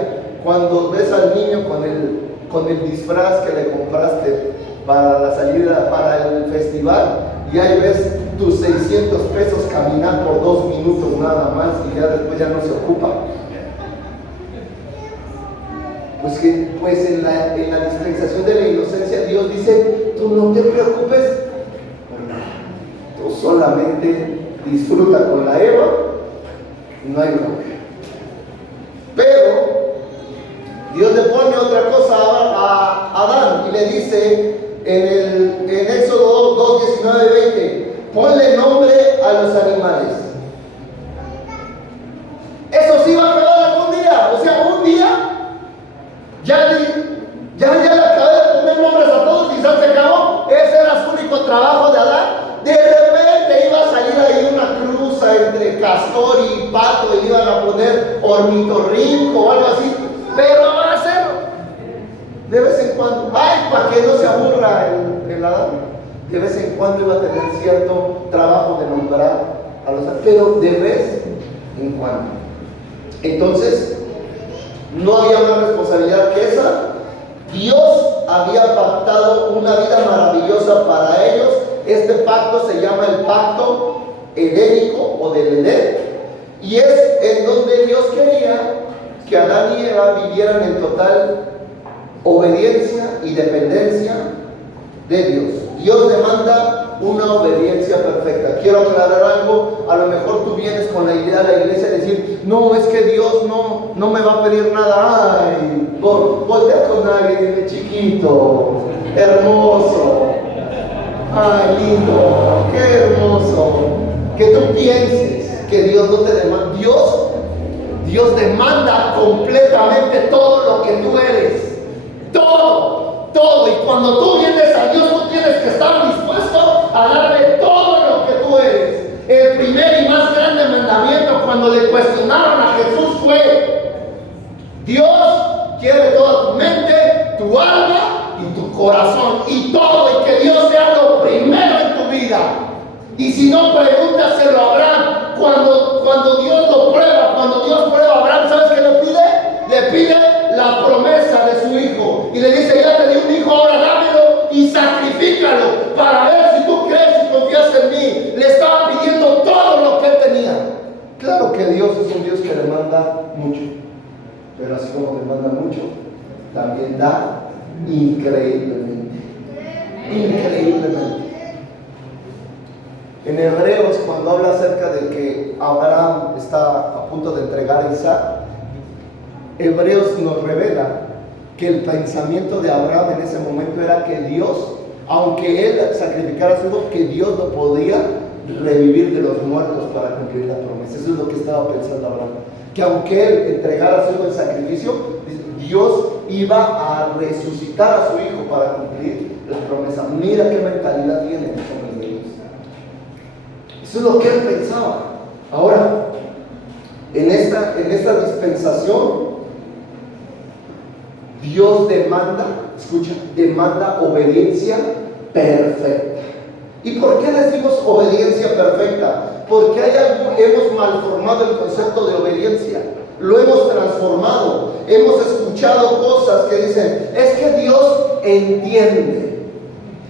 cuando ves al niño con el disfraz que le compraste para la salida, para el festival, y ahí ves tus 600 pesos caminar por 2 minutos nada más y ya después ya no se ocupa. Pues en la dispensación de la inocencia Dios dice, tú no te preocupes por nada, tú solamente disfruta con la Eva, no hay problema. Pero Dios le pone otra cosa a Adán y le dice en Éxodo 2, 19, 20, ponle nombre a los animales. Eso sí va a quedar algún día, o sea, un día ya le acabé de poner nombres a todos y se acabó. Ese era su único trabajo de Adán. De repente iba a salir ahí una cruza entre castor y pato y iban a poner ornitorrinco o algo así. Pero va a ser de vez en cuando. Ay, para que no se aburra el Adán. De vez en cuando iba a tener cierto trabajo de nombrar a los animales, pero de vez en cuando. Entonces, no había más responsabilidad que esa. Dios había pactado una vida maravillosa para ellos. Este pacto se llama el pacto edénico o del Edén, y es en donde Dios quería que Adán y Eva vivieran en total obediencia y dependencia de Dios. Dios demanda una obediencia perfecta. Quiero aclarar algo. A lo mejor tú vienes con la idea de la iglesia de decir, no, es que Dios no me va a pedir nada. Ay, voltea con alguien y dile, chiquito, hermoso, ay, lindo, qué hermoso. Que tú pienses que Dios no te demanda. Dios demanda completamente todo lo que tú eres. Todo. Y cuando tú vienes a Dios, tú tienes que estar dispuesto a darle todo lo que tú eres. El primer y más grande mandamiento cuando le cuestionaron a Jesús fue: Dios quiere toda tu mente, tu alma y tu corazón, y todo, y que Dios sea lo primero en tu vida. Y si no, pregúntaselo a Abraham. Cuando Dios lo prueba, cuando Dios prueba a Abraham, ¿sabes qué le pide? Le pide la promesa de su hijo. Y le dice, ya te di un hijo, ahora dámelo y sacrifícalo para ver si tú crees y confías en mí. Le estaba pidiendo todo lo que él tenía. Claro que Dios es un Dios que demanda mucho. Pero así como demanda mucho, también da increíblemente. Increíblemente. En Hebreos, cuando habla acerca de que Abraham está a punto de entregar a Isaac, Hebreos nos revela que el pensamiento de Abraham en ese momento era que Dios, aunque él sacrificara a su hijo, que Dios lo podía revivir de los muertos para cumplir la promesa. Eso es lo que estaba pensando Abraham, que aunque él entregara a su hijo en sacrificio, Dios iba a resucitar a su hijo para cumplir la promesa. Mira qué mentalidad tiene el hombre de Dios. Eso es lo que él pensaba. Ahora, en esta dispensación, Dios demanda obediencia perfecta. ¿Y por qué decimos obediencia perfecta? Porque hemos malformado el concepto de obediencia. Lo hemos transformado. Hemos escuchado cosas que dicen, es que Dios entiende.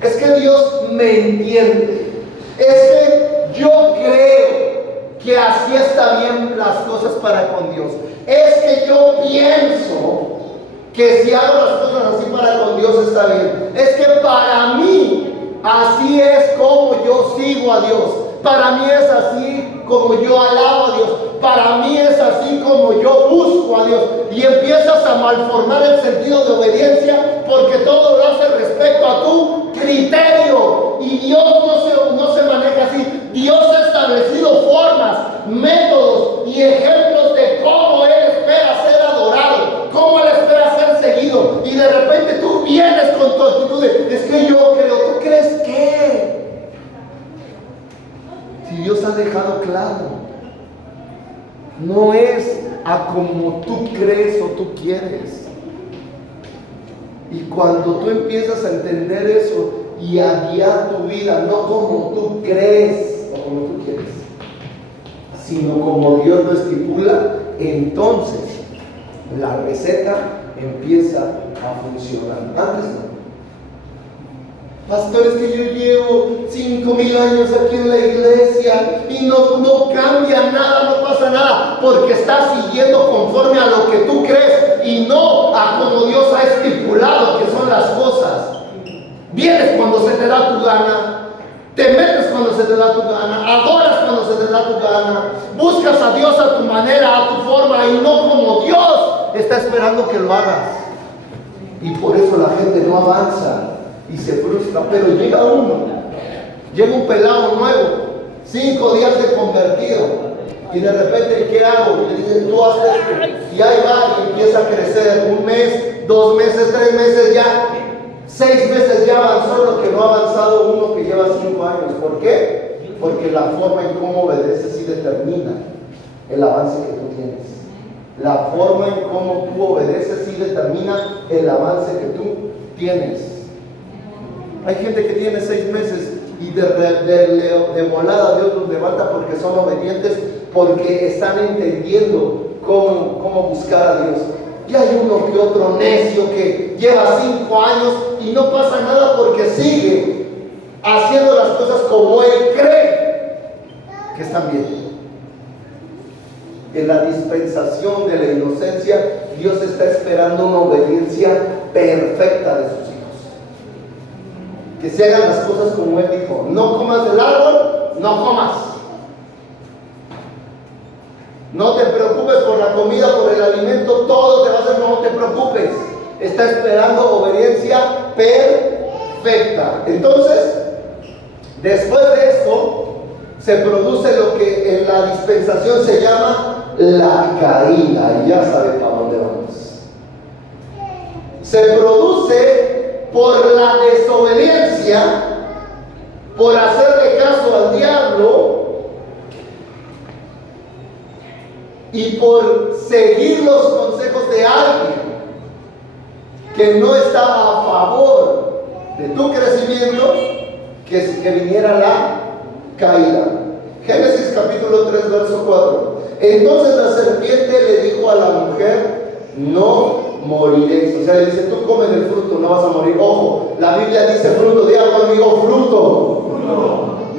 Es que Dios me entiende. Es que yo creo que así está bien las cosas para con Dios. Es que yo pienso que si hago las cosas así para con Dios está bien. Es que para mí así es como yo sigo a Dios. Para mí es así como yo alabo a Dios. Para mí es así como yo busco a Dios. Y empiezas a malformar el sentido de obediencia porque todo lo hace respecto a tu criterio. Y Dios no se maneja así. Dios ha establecido formas, métodos y ejemplos de cómo Él espera ser adorado, cómo Él espera ser seguido. Y de repente tú vienes con tu actitud de, es que yo creo. ¿Tú crees qué? Si Dios ha dejado claro, no es a como tú crees o tú quieres. Y cuando tú empiezas a entender eso y a guiar tu vida, no como tú crees o como tú quieres, sino como Dios lo estipula, entonces la receta empieza a funcionar. Antes no. Pastor, es que yo llevo 5,000 años aquí en la iglesia y no cambia nada, no pasa nada, porque estás siguiendo conforme a lo que tú crees y no a como Dios ha estipulado que son las cosas. Vienes cuando se te da tu gana, te metes cuando se te da tu gana, adoras cuando se te da tu gana, buscas a Dios a tu manera, a tu forma y no como Dios está esperando que lo hagas. Y por eso la gente no avanza y se frustra. Pero llega un pelado nuevo, 5 días de convertido, y de repente, ¿qué hago? Y le dicen, tú haces esto, y ahí va y empieza a crecer. 1 mes, 2 meses, 3 meses, ya 6 meses ya avanzó lo que no ha avanzado uno que lleva 5 años. ¿Por qué? Porque la forma en cómo obedeces sí determina el avance que tú tienes. La forma en cómo tú obedeces sí determina el avance que tú tienes. Hay gente que tiene 6 meses y de volada Dios los levanta porque son obedientes, porque están entendiendo cómo buscar a Dios. Y hay uno que otro necio que que lleva 5 años y no pasa nada porque sigue haciendo las cosas como él cree que están bien. En la dispensación de la inocencia, Dios está esperando una obediencia perfecta de sus hijos. Que se hagan las cosas como Él dijo. No comas del árbol, no comas. No te preocupes por la comida, por el alimento, todo te va a hacer, no te preocupes. Está esperando obediencia perfecta. Entonces, después de esto, se produce lo que en la dispensación se llama la caída, y ya sabe para dónde vamos. Se produce por la desobediencia, por hacerle caso al diablo y por seguir los consejos de alguien que no estaba a favor de tu crecimiento, que viniera la caída. Génesis capítulo 3, verso 4. Entonces la serpiente le dijo a la mujer: no moriréis. O sea, le dice: tú comes el fruto, no vas a morir. Ojo, la Biblia dice fruto. Diga conmigo: fruto.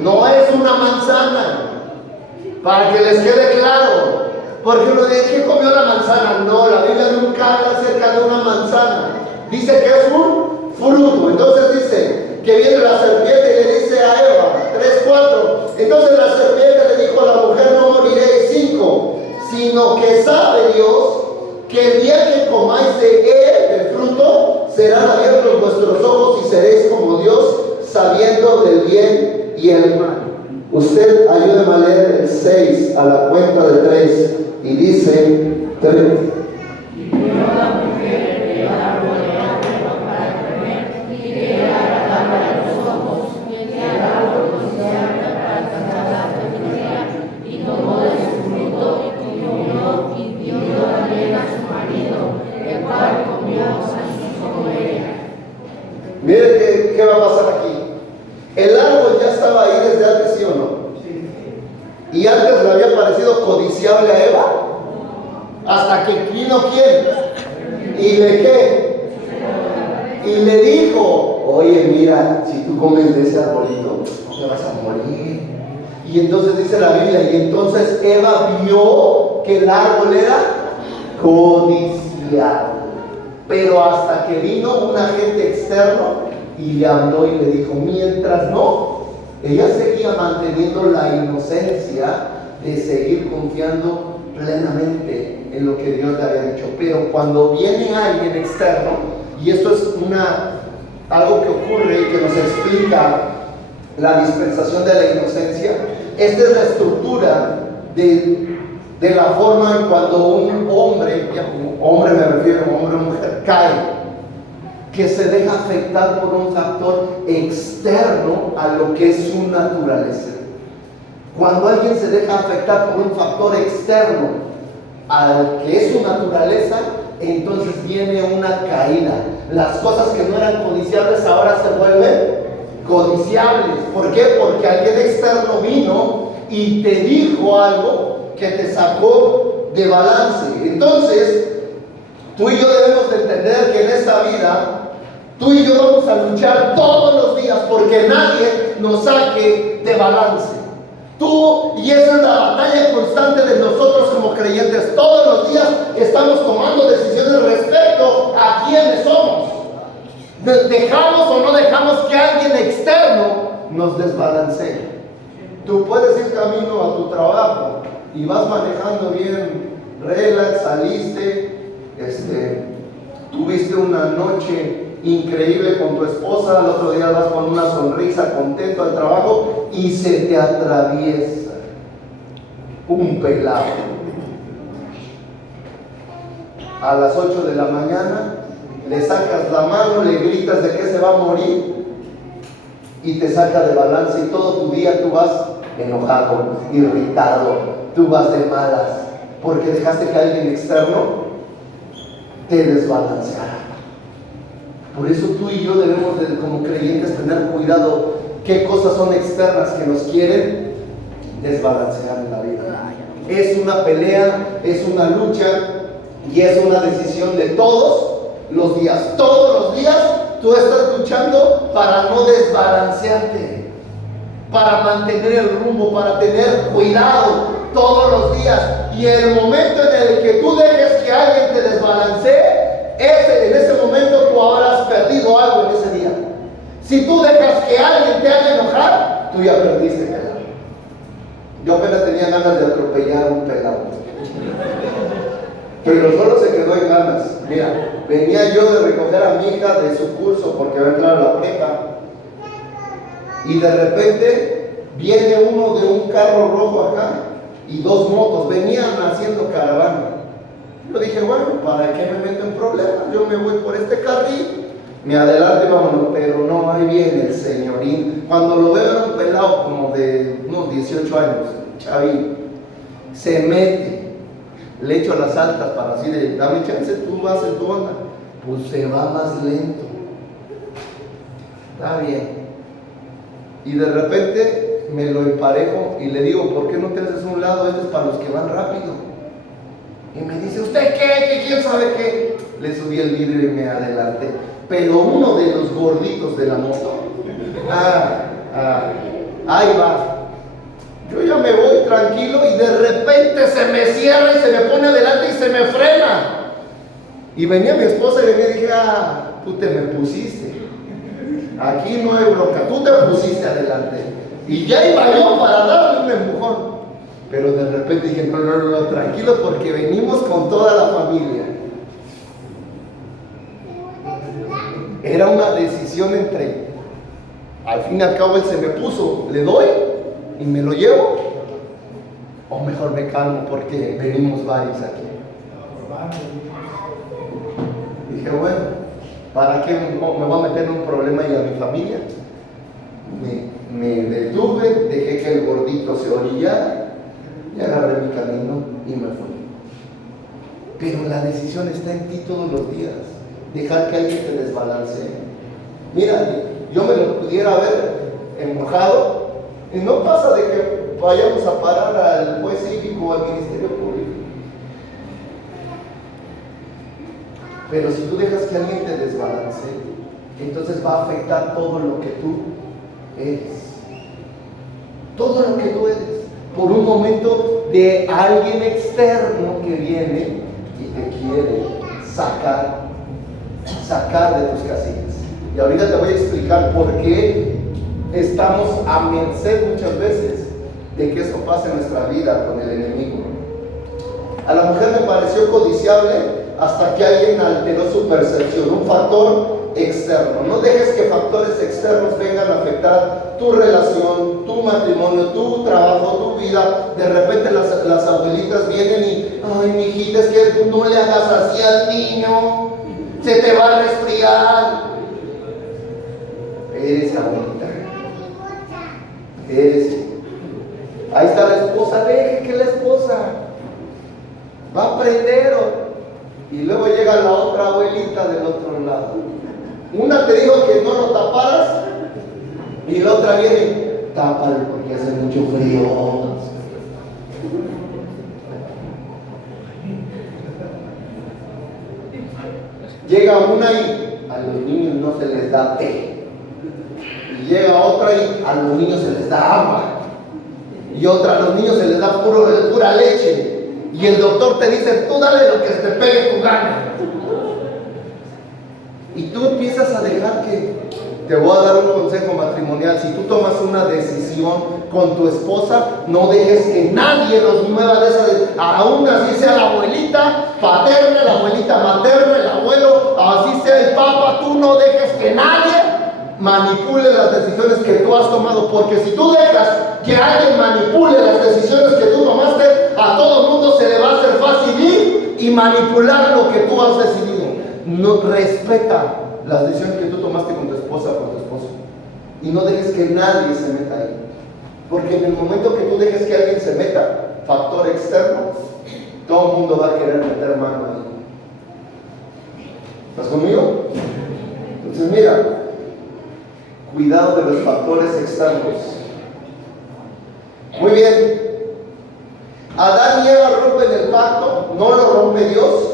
No es una manzana, para que les quede claro. Porque uno dice: ¿qué comió la manzana? No, la Biblia nunca habla acerca de una manzana. Dice que es un fruto. Entonces dice que viene la serpiente y le dice a Eva, 3:4. Entonces la serpiente le dijo a la mujer: no moriréis. 5. Sino que sabe Dios que el día que comáis de él, del fruto, serán abiertos vuestros ojos y seréis como Dios, sabiendo del bien y el mal. Usted ayúdeme a leer el 6 a la cuenta de 3 y dice 3. Mire qué va a pasar aquí. El árbol ya estaba ahí desde antes, ¿sí o no? Sí. Y antes le había parecido codiciable a Eva, hasta que vino ¿quién? ¿Y le qué? Y le dijo: oye, mira, si tú comes de ese arbolito, no te vas a morir. Y entonces dice la Biblia, y entonces Eva vio que el árbol era codiciable. Pero hasta que vino un agente externo y le habló y le dijo: mientras no, ella seguía manteniendo la inocencia de seguir confiando plenamente en lo que Dios le había dicho. Pero cuando viene alguien externo, y esto es algo que ocurre y que nos explica la dispensación de la inocencia, esta es la estructura de la forma en cuando un hombre me refiero a hombre o mujer, cae, que se deja afectar por un factor externo a lo que es su naturaleza. Cuando alguien se deja afectar por un factor externo al que es su naturaleza, entonces viene una caída. Las cosas que no eran codiciables ahora se vuelven codiciables. ¿Por qué? Porque alguien externo vino y te dijo algo que te sacó de balance. Entonces, tú y yo debemos de entender que en esta vida, tú y yo vamos a luchar todos los días porque nadie nos saque de balance. Tú, y esa es la batalla constante de nosotros como creyentes. Todos los días estamos tomando decisiones respecto a quiénes somos. ¿Dejamos o no dejamos que alguien externo nos desbalancee? Tú puedes ir camino a tu trabajo y vas manejando bien, relax, saliste, tuviste una noche increíble con tu esposa, al otro día vas con una sonrisa, contento al trabajo y se te atraviesa un pelado. A las 8 de la mañana le sacas la mano, le gritas de que se va a morir y te saca de balance, y todo tu día tú vas enojado, irritado, tú vas de malas porque dejaste que alguien externo te desbalanceara. Por eso tú y yo debemos como creyentes tener cuidado qué cosas son externas que nos quieren desbalancear en la vida. Es una pelea, es una lucha y es una decisión de todos los días. Todos los días tú estás luchando para no desbalancearte, para mantener el rumbo, para tener cuidado todos los días. Y el momento en el que tú dejes que alguien te desbalancee, en ese momento tú habrás perdido algo en ese día. Si tú dejas que alguien te haga enojar, tú ya perdiste, pelado. Yo apenas tenía ganas de atropellar a un pelado, pero solo se quedó en ganas. Mira, venía yo de recoger a mi hija de su curso porque va a entrar a la prepa, y de repente viene uno de un carro rojo acá y dos motos, venían haciendo caravana. Yo dije, bueno, ¿para qué me meto en problemas? Yo me voy por este carril, me adelanto y vámonos. Pero no, ahí viene el señorín. Cuando lo veo era un pelado como de unos 18 años, chavín. Se mete, le echo las altas para así de, dame chance, tú vas en tu onda. Pues se va más lento. Está bien. Y de repente me lo emparejo y le digo, ¿por qué no te haces a un lado? Este es para los que van rápido. Y me dice, ¿usted qué? ¿Quién sabe qué? Le subí el vidrio y me adelanté. Pero uno de los gorditos de la moto, ahí va. Yo ya me voy tranquilo y de repente se me cierra y se me pone adelante y se me frena. Y venía mi esposa y venía y dije, tú te me pusiste. Aquí no hay bronca, tú te pusiste adelante. Y ya iba yo para darle un empujón. Pero de repente dije, no, tranquilos, porque venimos con toda la familia. Era una decisión entre, al fin y al cabo él se me puso, le doy y me lo llevo, o mejor me calmo porque venimos varios aquí. Dije, bueno, ¿para qué me voy a meter en un problema y a mi familia? Me detuve, dejé que el gordito se orillara y agarré mi camino y me fui. Pero la decisión está en ti todos los días. Dejar que alguien te desbalancee. Mira, yo me lo pudiera haber enojado y no pasa de que vayamos a parar al juez cívico o al ministerio público. Pero si tú dejas que alguien te desbalancee, entonces va a afectar todo lo que tú eres. Todo lo que tú eres. Por un momento de alguien externo que viene y te quiere sacar de tus casillas. Y ahorita te voy a explicar por qué estamos a merced muchas veces de que eso pase en nuestra vida con el enemigo. A la mujer le pareció codiciable hasta que alguien alteró su percepción, un factor externo. No dejes que factores externos vengan a afectar tu relación, tu matrimonio, tu trabajo, tu vida. De repente las abuelitas vienen y, ay, mijita, es que no le hagas así al niño, se te va a resfriar. Eres abuelita. Ahí está la esposa, deje que la esposa va a aprender. Y luego llega la otra abuelita del otro lado. Una te dijo que no lo taparas y la otra viene, tápalo porque hace mucho frío. Llega una y a los niños no se les da té. Y llega otra y a los niños se les da agua. Y otra a los niños se les da pura leche. Y el doctor te dice, tú dale lo que te pegue tu gana. Y tú empiezas a dejar que, te voy a dar un consejo matrimonial, si tú tomas una decisión con tu esposa, no dejes que nadie los mueva de esa decisión, aún así sea la abuelita paterna, la abuelita materna, el abuelo, así sea el papa, tú no dejes que nadie manipule las decisiones que tú has tomado, porque si tú dejas que alguien manipule las decisiones que tú tomaste, a todo el mundo se le va a hacer fácil ir y manipular lo que tú has decidido. No, respeta las decisiones que tú tomaste con tu esposa o con tu esposo y no dejes que nadie se meta ahí, porque en el momento que tú dejes que alguien se meta, factor externo, todo el mundo va a querer meter mano ahí. ¿Estás conmigo? Entonces mira, cuidado de los factores externos. Muy bien. Adán y Eva rompen el pacto, no lo rompe Dios.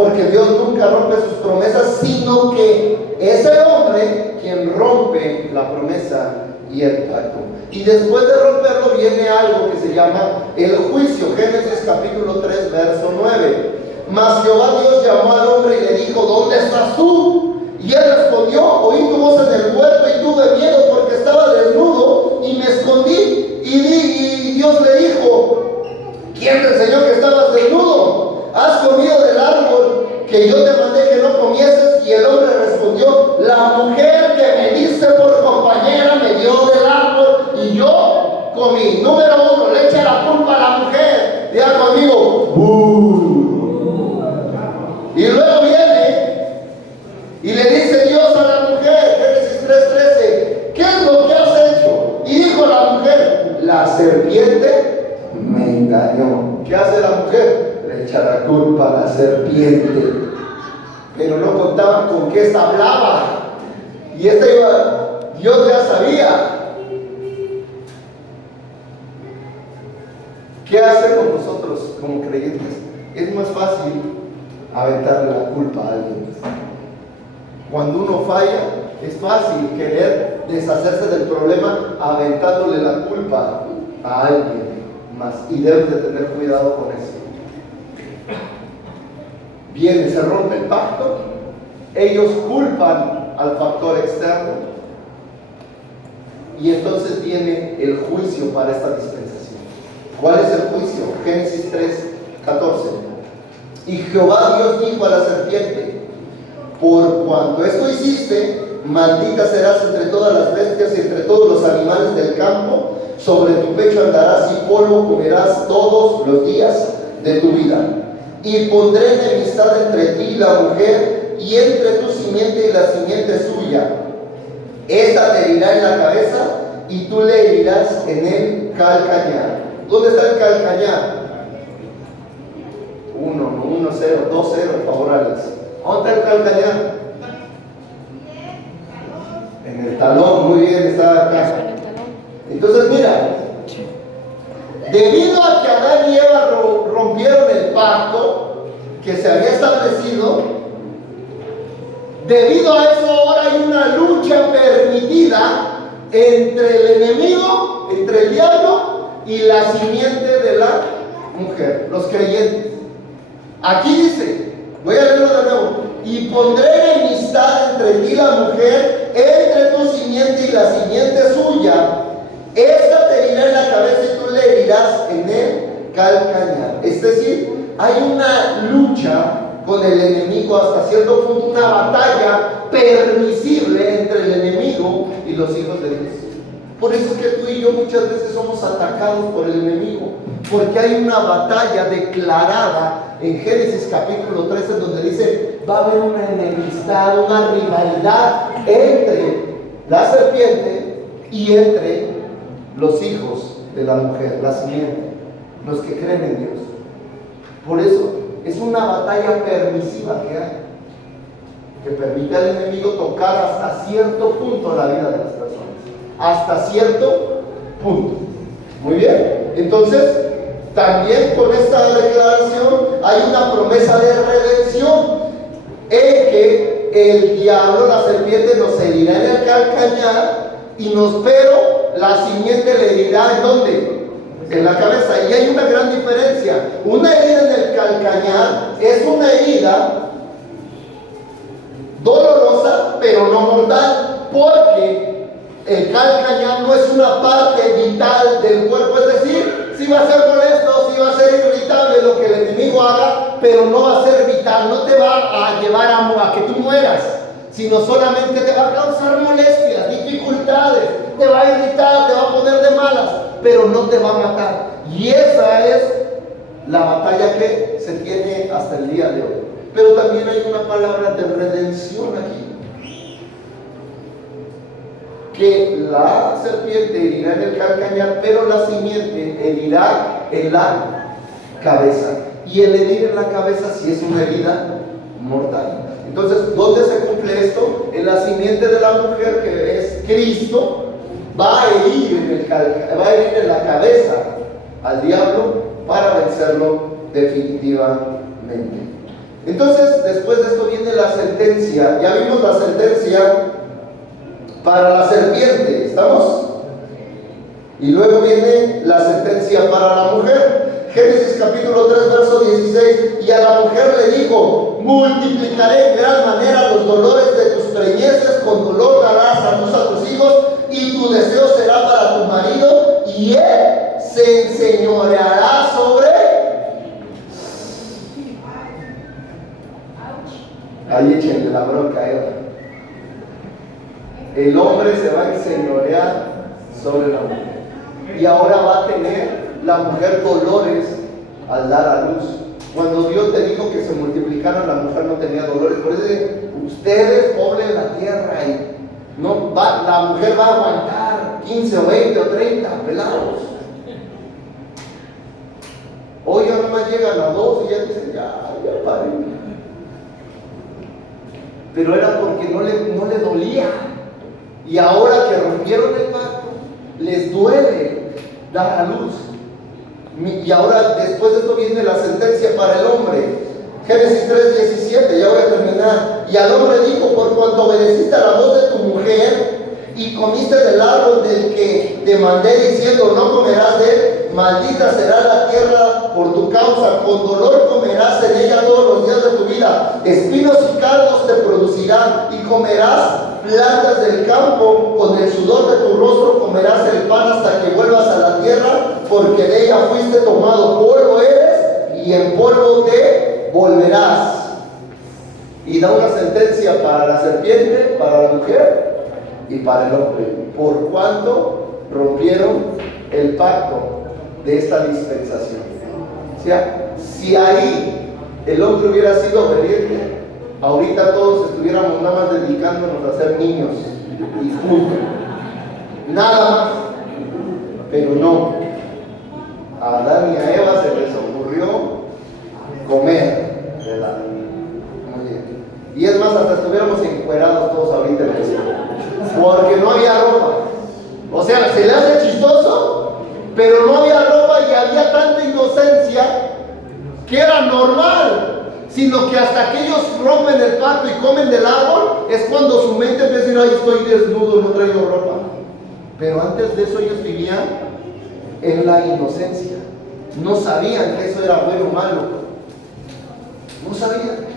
porque Dios nunca rompe sus promesas, sino que es el hombre quien rompe la promesa y el pacto. Y después de romperlo viene algo que se llama el juicio. Génesis capítulo 3, verso 9. Mas Jehová Dios llamó al hombre y le dijo: ¿dónde estás tú? Y él respondió: oí tu voz en el huerto y tuve miedo porque estaba desnudo y me escondí. Y Dios le dijo: ¿quién te enseñó que estabas desnudo? ¿Has comido del árbol que yo te mandé que no comieses? Y el hombre respondió: la mujer que me diste por compañera me dio del árbol y yo comí. Número 1, le echa la culpa a la mujer. Diga conmigo: y luego viene y le dice Dios a la mujer, Génesis 3:13: ¿qué es lo que has hecho? Y dijo la mujer: la serpiente me engañó. ¿Qué hace la mujer? Le echa la culpa a la serpiente. Pero no contaban con que esta hablaba. Y esta Dios ya sabía. ¿Qué hace con nosotros como creyentes? Es más fácil aventarle la culpa a alguien. Cuando uno falla, es fácil querer deshacerse del problema aventándole la culpa a alguien más, y debes de tener cuidado con eso. Viene, se rompe el pacto, ellos culpan al factor externo, y entonces viene el juicio para esta dispensación. ¿Cuál es el juicio? Génesis 3:14. Y Jehová Dios dijo a la serpiente: por cuanto esto hiciste, maldita serás entre todas las bestias y entre todos los animales del campo. Sobre tu pecho andarás y polvo comerás todos los días de tu vida. Y pondré enemistad entre ti y la mujer, y entre tu simiente y la simiente suya. Esta te herirá en la cabeza, y tú le herirás en el calcañar. ¿Dónde está el calcañar? 1-0, 2-0, favorables. ¿Dónde está el calcañar? En el talón, muy bien, está acá. Entonces mira, debido a que Adán y Eva rompieron el pacto que se había establecido, debido a eso ahora hay una lucha permitida entre el enemigo, entre el diablo y la simiente de la mujer, los creyentes. Aquí dice, voy a leerlo de nuevo: y pondré enemistad entre ti y la mujer, entre tu simiente y la simiente suya. Esta te herirá en la cabeza y tú le herirás en el calcañar. Es decir, hay una lucha con el enemigo, hasta cierto punto una batalla permisible entre el enemigo y los hijos de Dios. Por eso es que tú y yo muchas veces somos atacados por el enemigo, porque hay una batalla declarada en Génesis capítulo 13, donde dice: va a haber una enemistad, una rivalidad entre la serpiente y entre los hijos de la mujer, la simiente, los que creen en Dios. Por eso es una batalla permisiva que hay, que permite al enemigo tocar hasta cierto punto la vida de las personas, hasta cierto punto. Muy bien, entonces también con esta declaración hay una promesa de redención, en que el diablo, la serpiente, nos herirá en el calcañar, pero la simiente le herirá ¿en dónde? En la cabeza. Y hay una gran diferencia. Una herida en el calcañar es una herida dolorosa, pero no mortal, porque el calcañar no es una parte vital del cuerpo. Es decir, sí va a ser molesto, sí va a ser irritable lo que el enemigo haga, pero no va a ser vital, no te va a llevar a que tú mueras, sino solamente te va a causar molestias, dificultades, te va a irritar, te va a poner de malas, pero no te va a matar. Y esa es la batalla que se tiene hasta el día de hoy. Pero también hay una palabra de redención aquí, que la serpiente herirá en el calcañar, pero la simiente herirá en la cabeza. Y el herir en la cabeza sí es una herida mortal. Entonces, ¿dónde se cumple esto? En la simiente de la mujer, que es Cristo, va a herir en la cabeza al diablo para vencerlo definitivamente. Entonces, después de esto viene la sentencia. Ya vimos la sentencia para la serpiente, ¿estamos? Y luego viene la sentencia para la mujer. Génesis capítulo 3, verso 16. Y a la mujer le dijo: multiplicaré en gran manera los dolores de tus preñeces, con dolor darás a luz a tus hijos, y tu deseo será para tu marido, y él se enseñoreará sobre. Ahí échenle la bronca, el hombre se va a enseñorear sobre la mujer. Y ahora va a tener la mujer dolores al dar a luz. Cuando Dios te dijo que se multiplicaran, la mujer no tenía dolores. Por eso ustedes poblen la tierra y no va, la mujer va a aguantar 15 o 20 o 30 pelados. Hoy ya nomás llegan a 2 y ya dicen, ya paren. Pero era porque no le dolía. Y ahora que rompieron el pacto, les duele dar a luz. Y ahora, después de esto, viene la sentencia para el hombre. Génesis 3:17, ya voy a terminar. Y al hombre dijo: por cuanto obedeciste a la voz de tu mujer y comiste del árbol del que te mandé diciendo: no comerás de él, maldita será la tierra por tu causa, con dolor comerás en ella todos los días de tu vida, espinos y cardos te producirán, y comerás plantas del campo, con el sudor de tu rostro comerás el pan hasta que vuelvas a la tierra, porque de ella fuiste tomado, polvo eres y en polvo te volverás. Y da una sentencia para la serpiente, para la mujer y para el hombre, por cuanto rompieron el pacto de esta dispensación. O sea, si ahí el hombre hubiera sido obediente, ahorita todos estuviéramos nada más dedicándonos a ser niños y punto, nada más. Pero no, a Adán y a Eva se les ocurrió comer del árbol. Y es más, hasta estuviéramos encuerados todos ahorita en el cielo, porque no había ropa. O sea, se le hace chistoso, pero no había ropa y había tanta inocencia que era normal. Sino que hasta que ellos rompen el pacto y comen del árbol, es cuando su mente empieza a decir: ay, estoy desnudo, no traigo ropa. Pero antes de eso ellos vivían en la inocencia. No sabían que eso era bueno o malo. No sabían.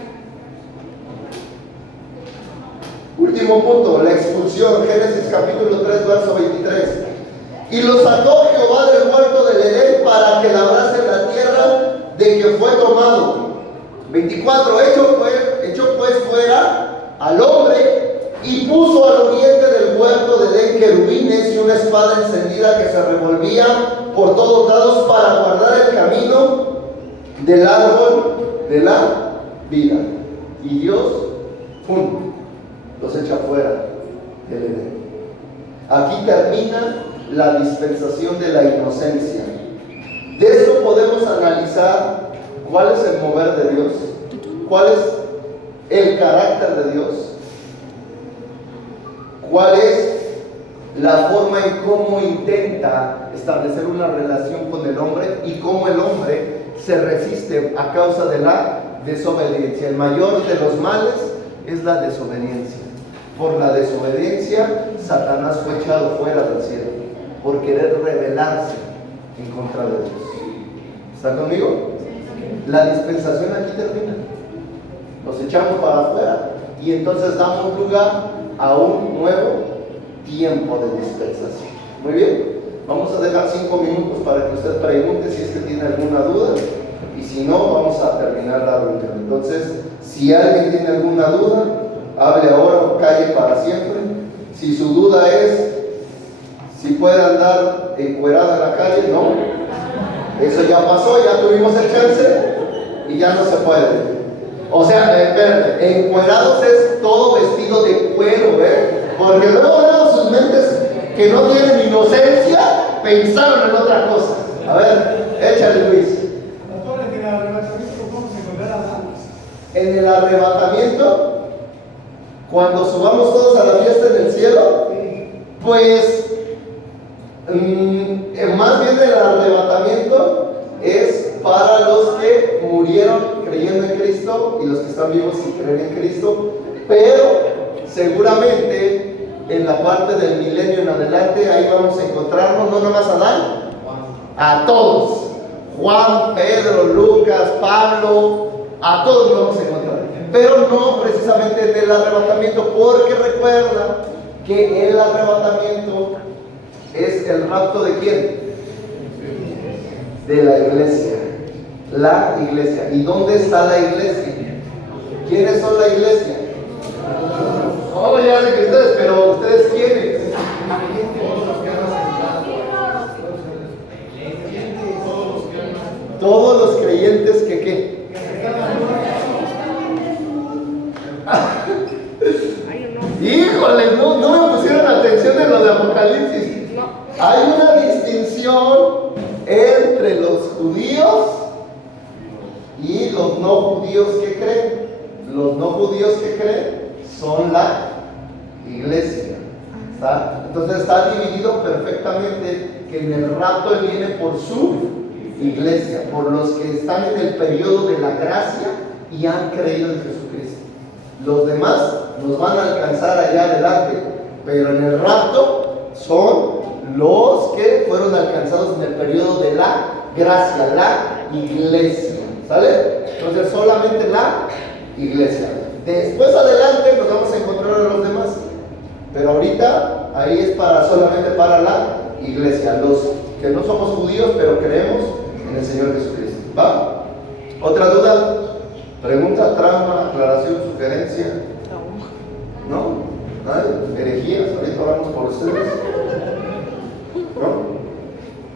Último punto, la expulsión. Génesis capítulo 3, verso 23. Y lo sacó Jehová del huerto del Edén para que labrase la tierra de que fue tomado. 24. Echó pues fuera al hombre y puso al oriente del huerto de Edén querubines y una espada encendida que se revolvía por todos lados para guardar el camino del árbol de la vida. Y Dios, ¡pum!, los echa fuera del Edén. Aquí termina la dispensación de la inocencia. De esto podemos analizar cuál es el mover de Dios, cuál es el carácter de Dios, cuál es la forma en cómo intenta establecer una relación con el hombre y cómo el hombre se resiste a causa de la desobediencia. El mayor de los males es la desobediencia. Por la desobediencia, Satanás fue echado fuera del cielo, por querer rebelarse en contra de Dios. ¿Están conmigo? La dispensación aquí termina. Nos echamos para afuera y entonces damos lugar a un nuevo tiempo de dispensación. Muy bien, vamos a dejar 5 minutos para que usted pregunte si es que tiene alguna duda, y si no, vamos a terminar la reunión. Entonces, si alguien tiene alguna duda, hable ahora o calle para siempre. Si su duda es si puede andar encuerada en la calle, no, eso ya pasó, ya tuvimos el chance y ya no se puede. O sea, encuerados es todo vestido de cuero, porque luego sus mentes que no tienen inocencia pensaron en otra cosa. A ver, échale, Luis. En el arrebatamiento, cuando subamos todos a la fiesta en el cielo, pues más bien el arrebatamiento es para los que murieron, que creyendo en Cristo y los que están vivos y creen en Cristo, pero seguramente en la parte del milenio en adelante ahí vamos a encontrarnos no nomás a Adán, a todos, Juan, Pedro, Lucas, Pablo, a todos los vamos a encontrar, pero no precisamente en el arrebatamiento, porque recuerda que el arrebatamiento es el rapto ¿de quién? De la iglesia. La iglesia. ¿Y dónde está la iglesia? ¿Quiénes son la iglesia? Oh, ya sé que ustedes, pero ¿ustedes quiénes? Todos los creyentes que ¿qué? Híjole, no me pusieron atención en lo de Apocalipsis. Hay una distinción entre los judíos y los no judíos que creen. Los no judíos que creen son la iglesia. ¿Está? Entonces está dividido perfectamente que en el rapto Él viene por su iglesia, por los que están en el periodo de la gracia y han creído en Jesucristo. Los demás nos van a alcanzar allá adelante, pero en el rapto son los que fueron alcanzados en el periodo de la gracia, la iglesia. ¿Sale? Entonces solamente la iglesia. Después adelante nos vamos a encontrar a los demás, pero ahorita ahí es solamente para la iglesia, los que no somos judíos pero creemos en el Señor Jesucristo. ¿Va? ¿Otra duda? ¿Pregunta, trama, aclaración, sugerencia? ¿No? ¿Nadie? ¿Herejías? Ahorita oramos por ustedes. ¿No?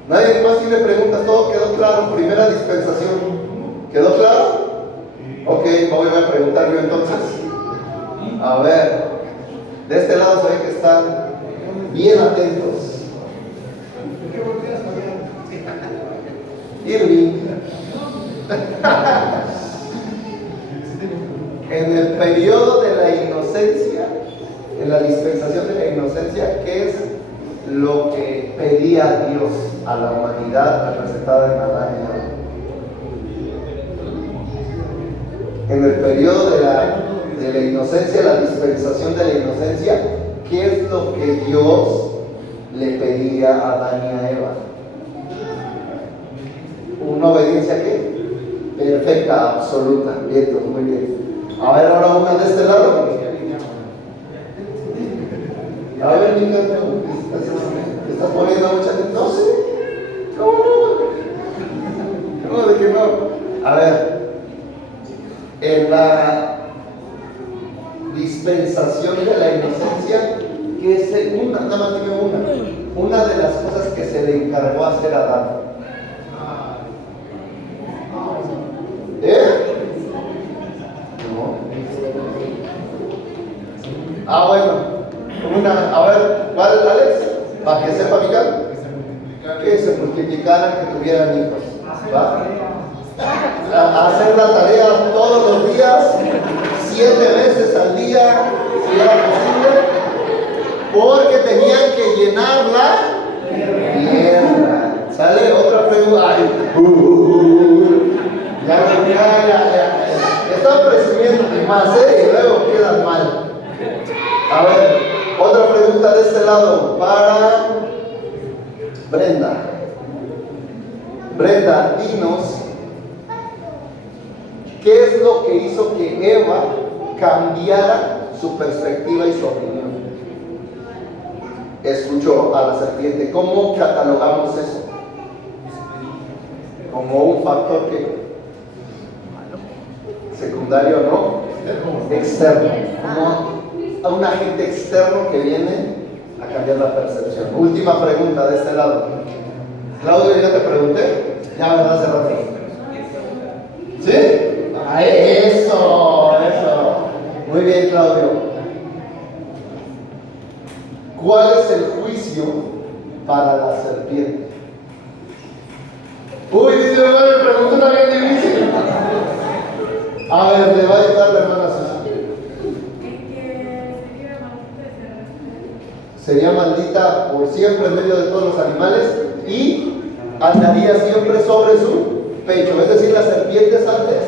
¿Nadie más tiene preguntas? ¿Todo quedó claro? Primera dispensación. ¿Quedó claro? Ok, voy a preguntar yo entonces. A ver, de este lado se ve que están bien atentos. Irving. En el periodo de la inocencia, en la dispensación de la inocencia, ¿qué es lo que pedía Dios a la humanidad representada en Adán y Eva? En el periodo de la inocencia, la dispensación de la inocencia, ¿qué es lo que Dios le pedía a Adán y a Eva? ¿Una obediencia qué? Perfecta, absoluta. Bien, muy bien. A ver, ahora una de este lado. A ver, mi canto, ¿te estás poniendo mucha atención? No sé. ¿Cómo de que no? A ver, en la dispensación de la inocencia, que es nada más dime una de las cosas que se le encargó hacer a Adán. No. Bueno. A ver, ¿cuál, Alex? Para que sepa Miguel. Que se multiplicaran, que tuvieran hijos. ¿Va? Hacer la tarea todos los días, 7 veces al día, si era posible, porque tenían que llenar la tierra. ¿Sale? Otra pregunta. Ay, ya. Están presumiendo de más, y luego quedan mal. A ver, otra pregunta de este lado para Brenda. Brenda, dinos, ¿qué es lo que hizo que Eva cambiara su perspectiva y su opinión? Escuchó a la serpiente. ¿Cómo catalogamos eso? Como un factor que secundario, ¿no? Externo. Como a un agente externo que viene a cambiar la percepción. Última pregunta de este lado. Claudio, ya te pregunté. Ya, ¿verdad? Hace rato. ¿Sí? Eso. Muy bien, Claudio. ¿Cuál es el juicio para la serpiente? Uy, dice, me preguntó una bien difícil. A ver, le va a ayudar la hermana Susana. Sería maldita por siempre en medio de todos los animales y andaría siempre sobre su pecho. Es decir, las serpientes antes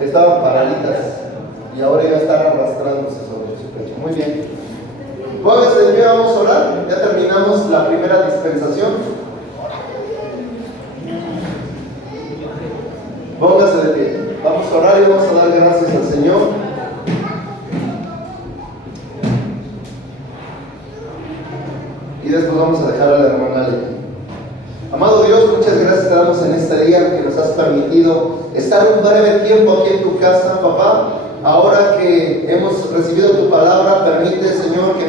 estaban paraditas y ahora ya están arrastrándose sobre su pecho. Muy bien. Pónganse de pie, vamos a orar. Ya terminamos la primera dispensación. Pónganse de pie. Vamos a orar y vamos a dar gracias al Señor. Y después vamos a dejar a la hermana Ale. Amado Dios, muchas gracias te damos en este día que nos has permitido estar un breve tiempo aquí en tu casa, papá. Ahora que hemos recibido tu palabra, permite, Señor, que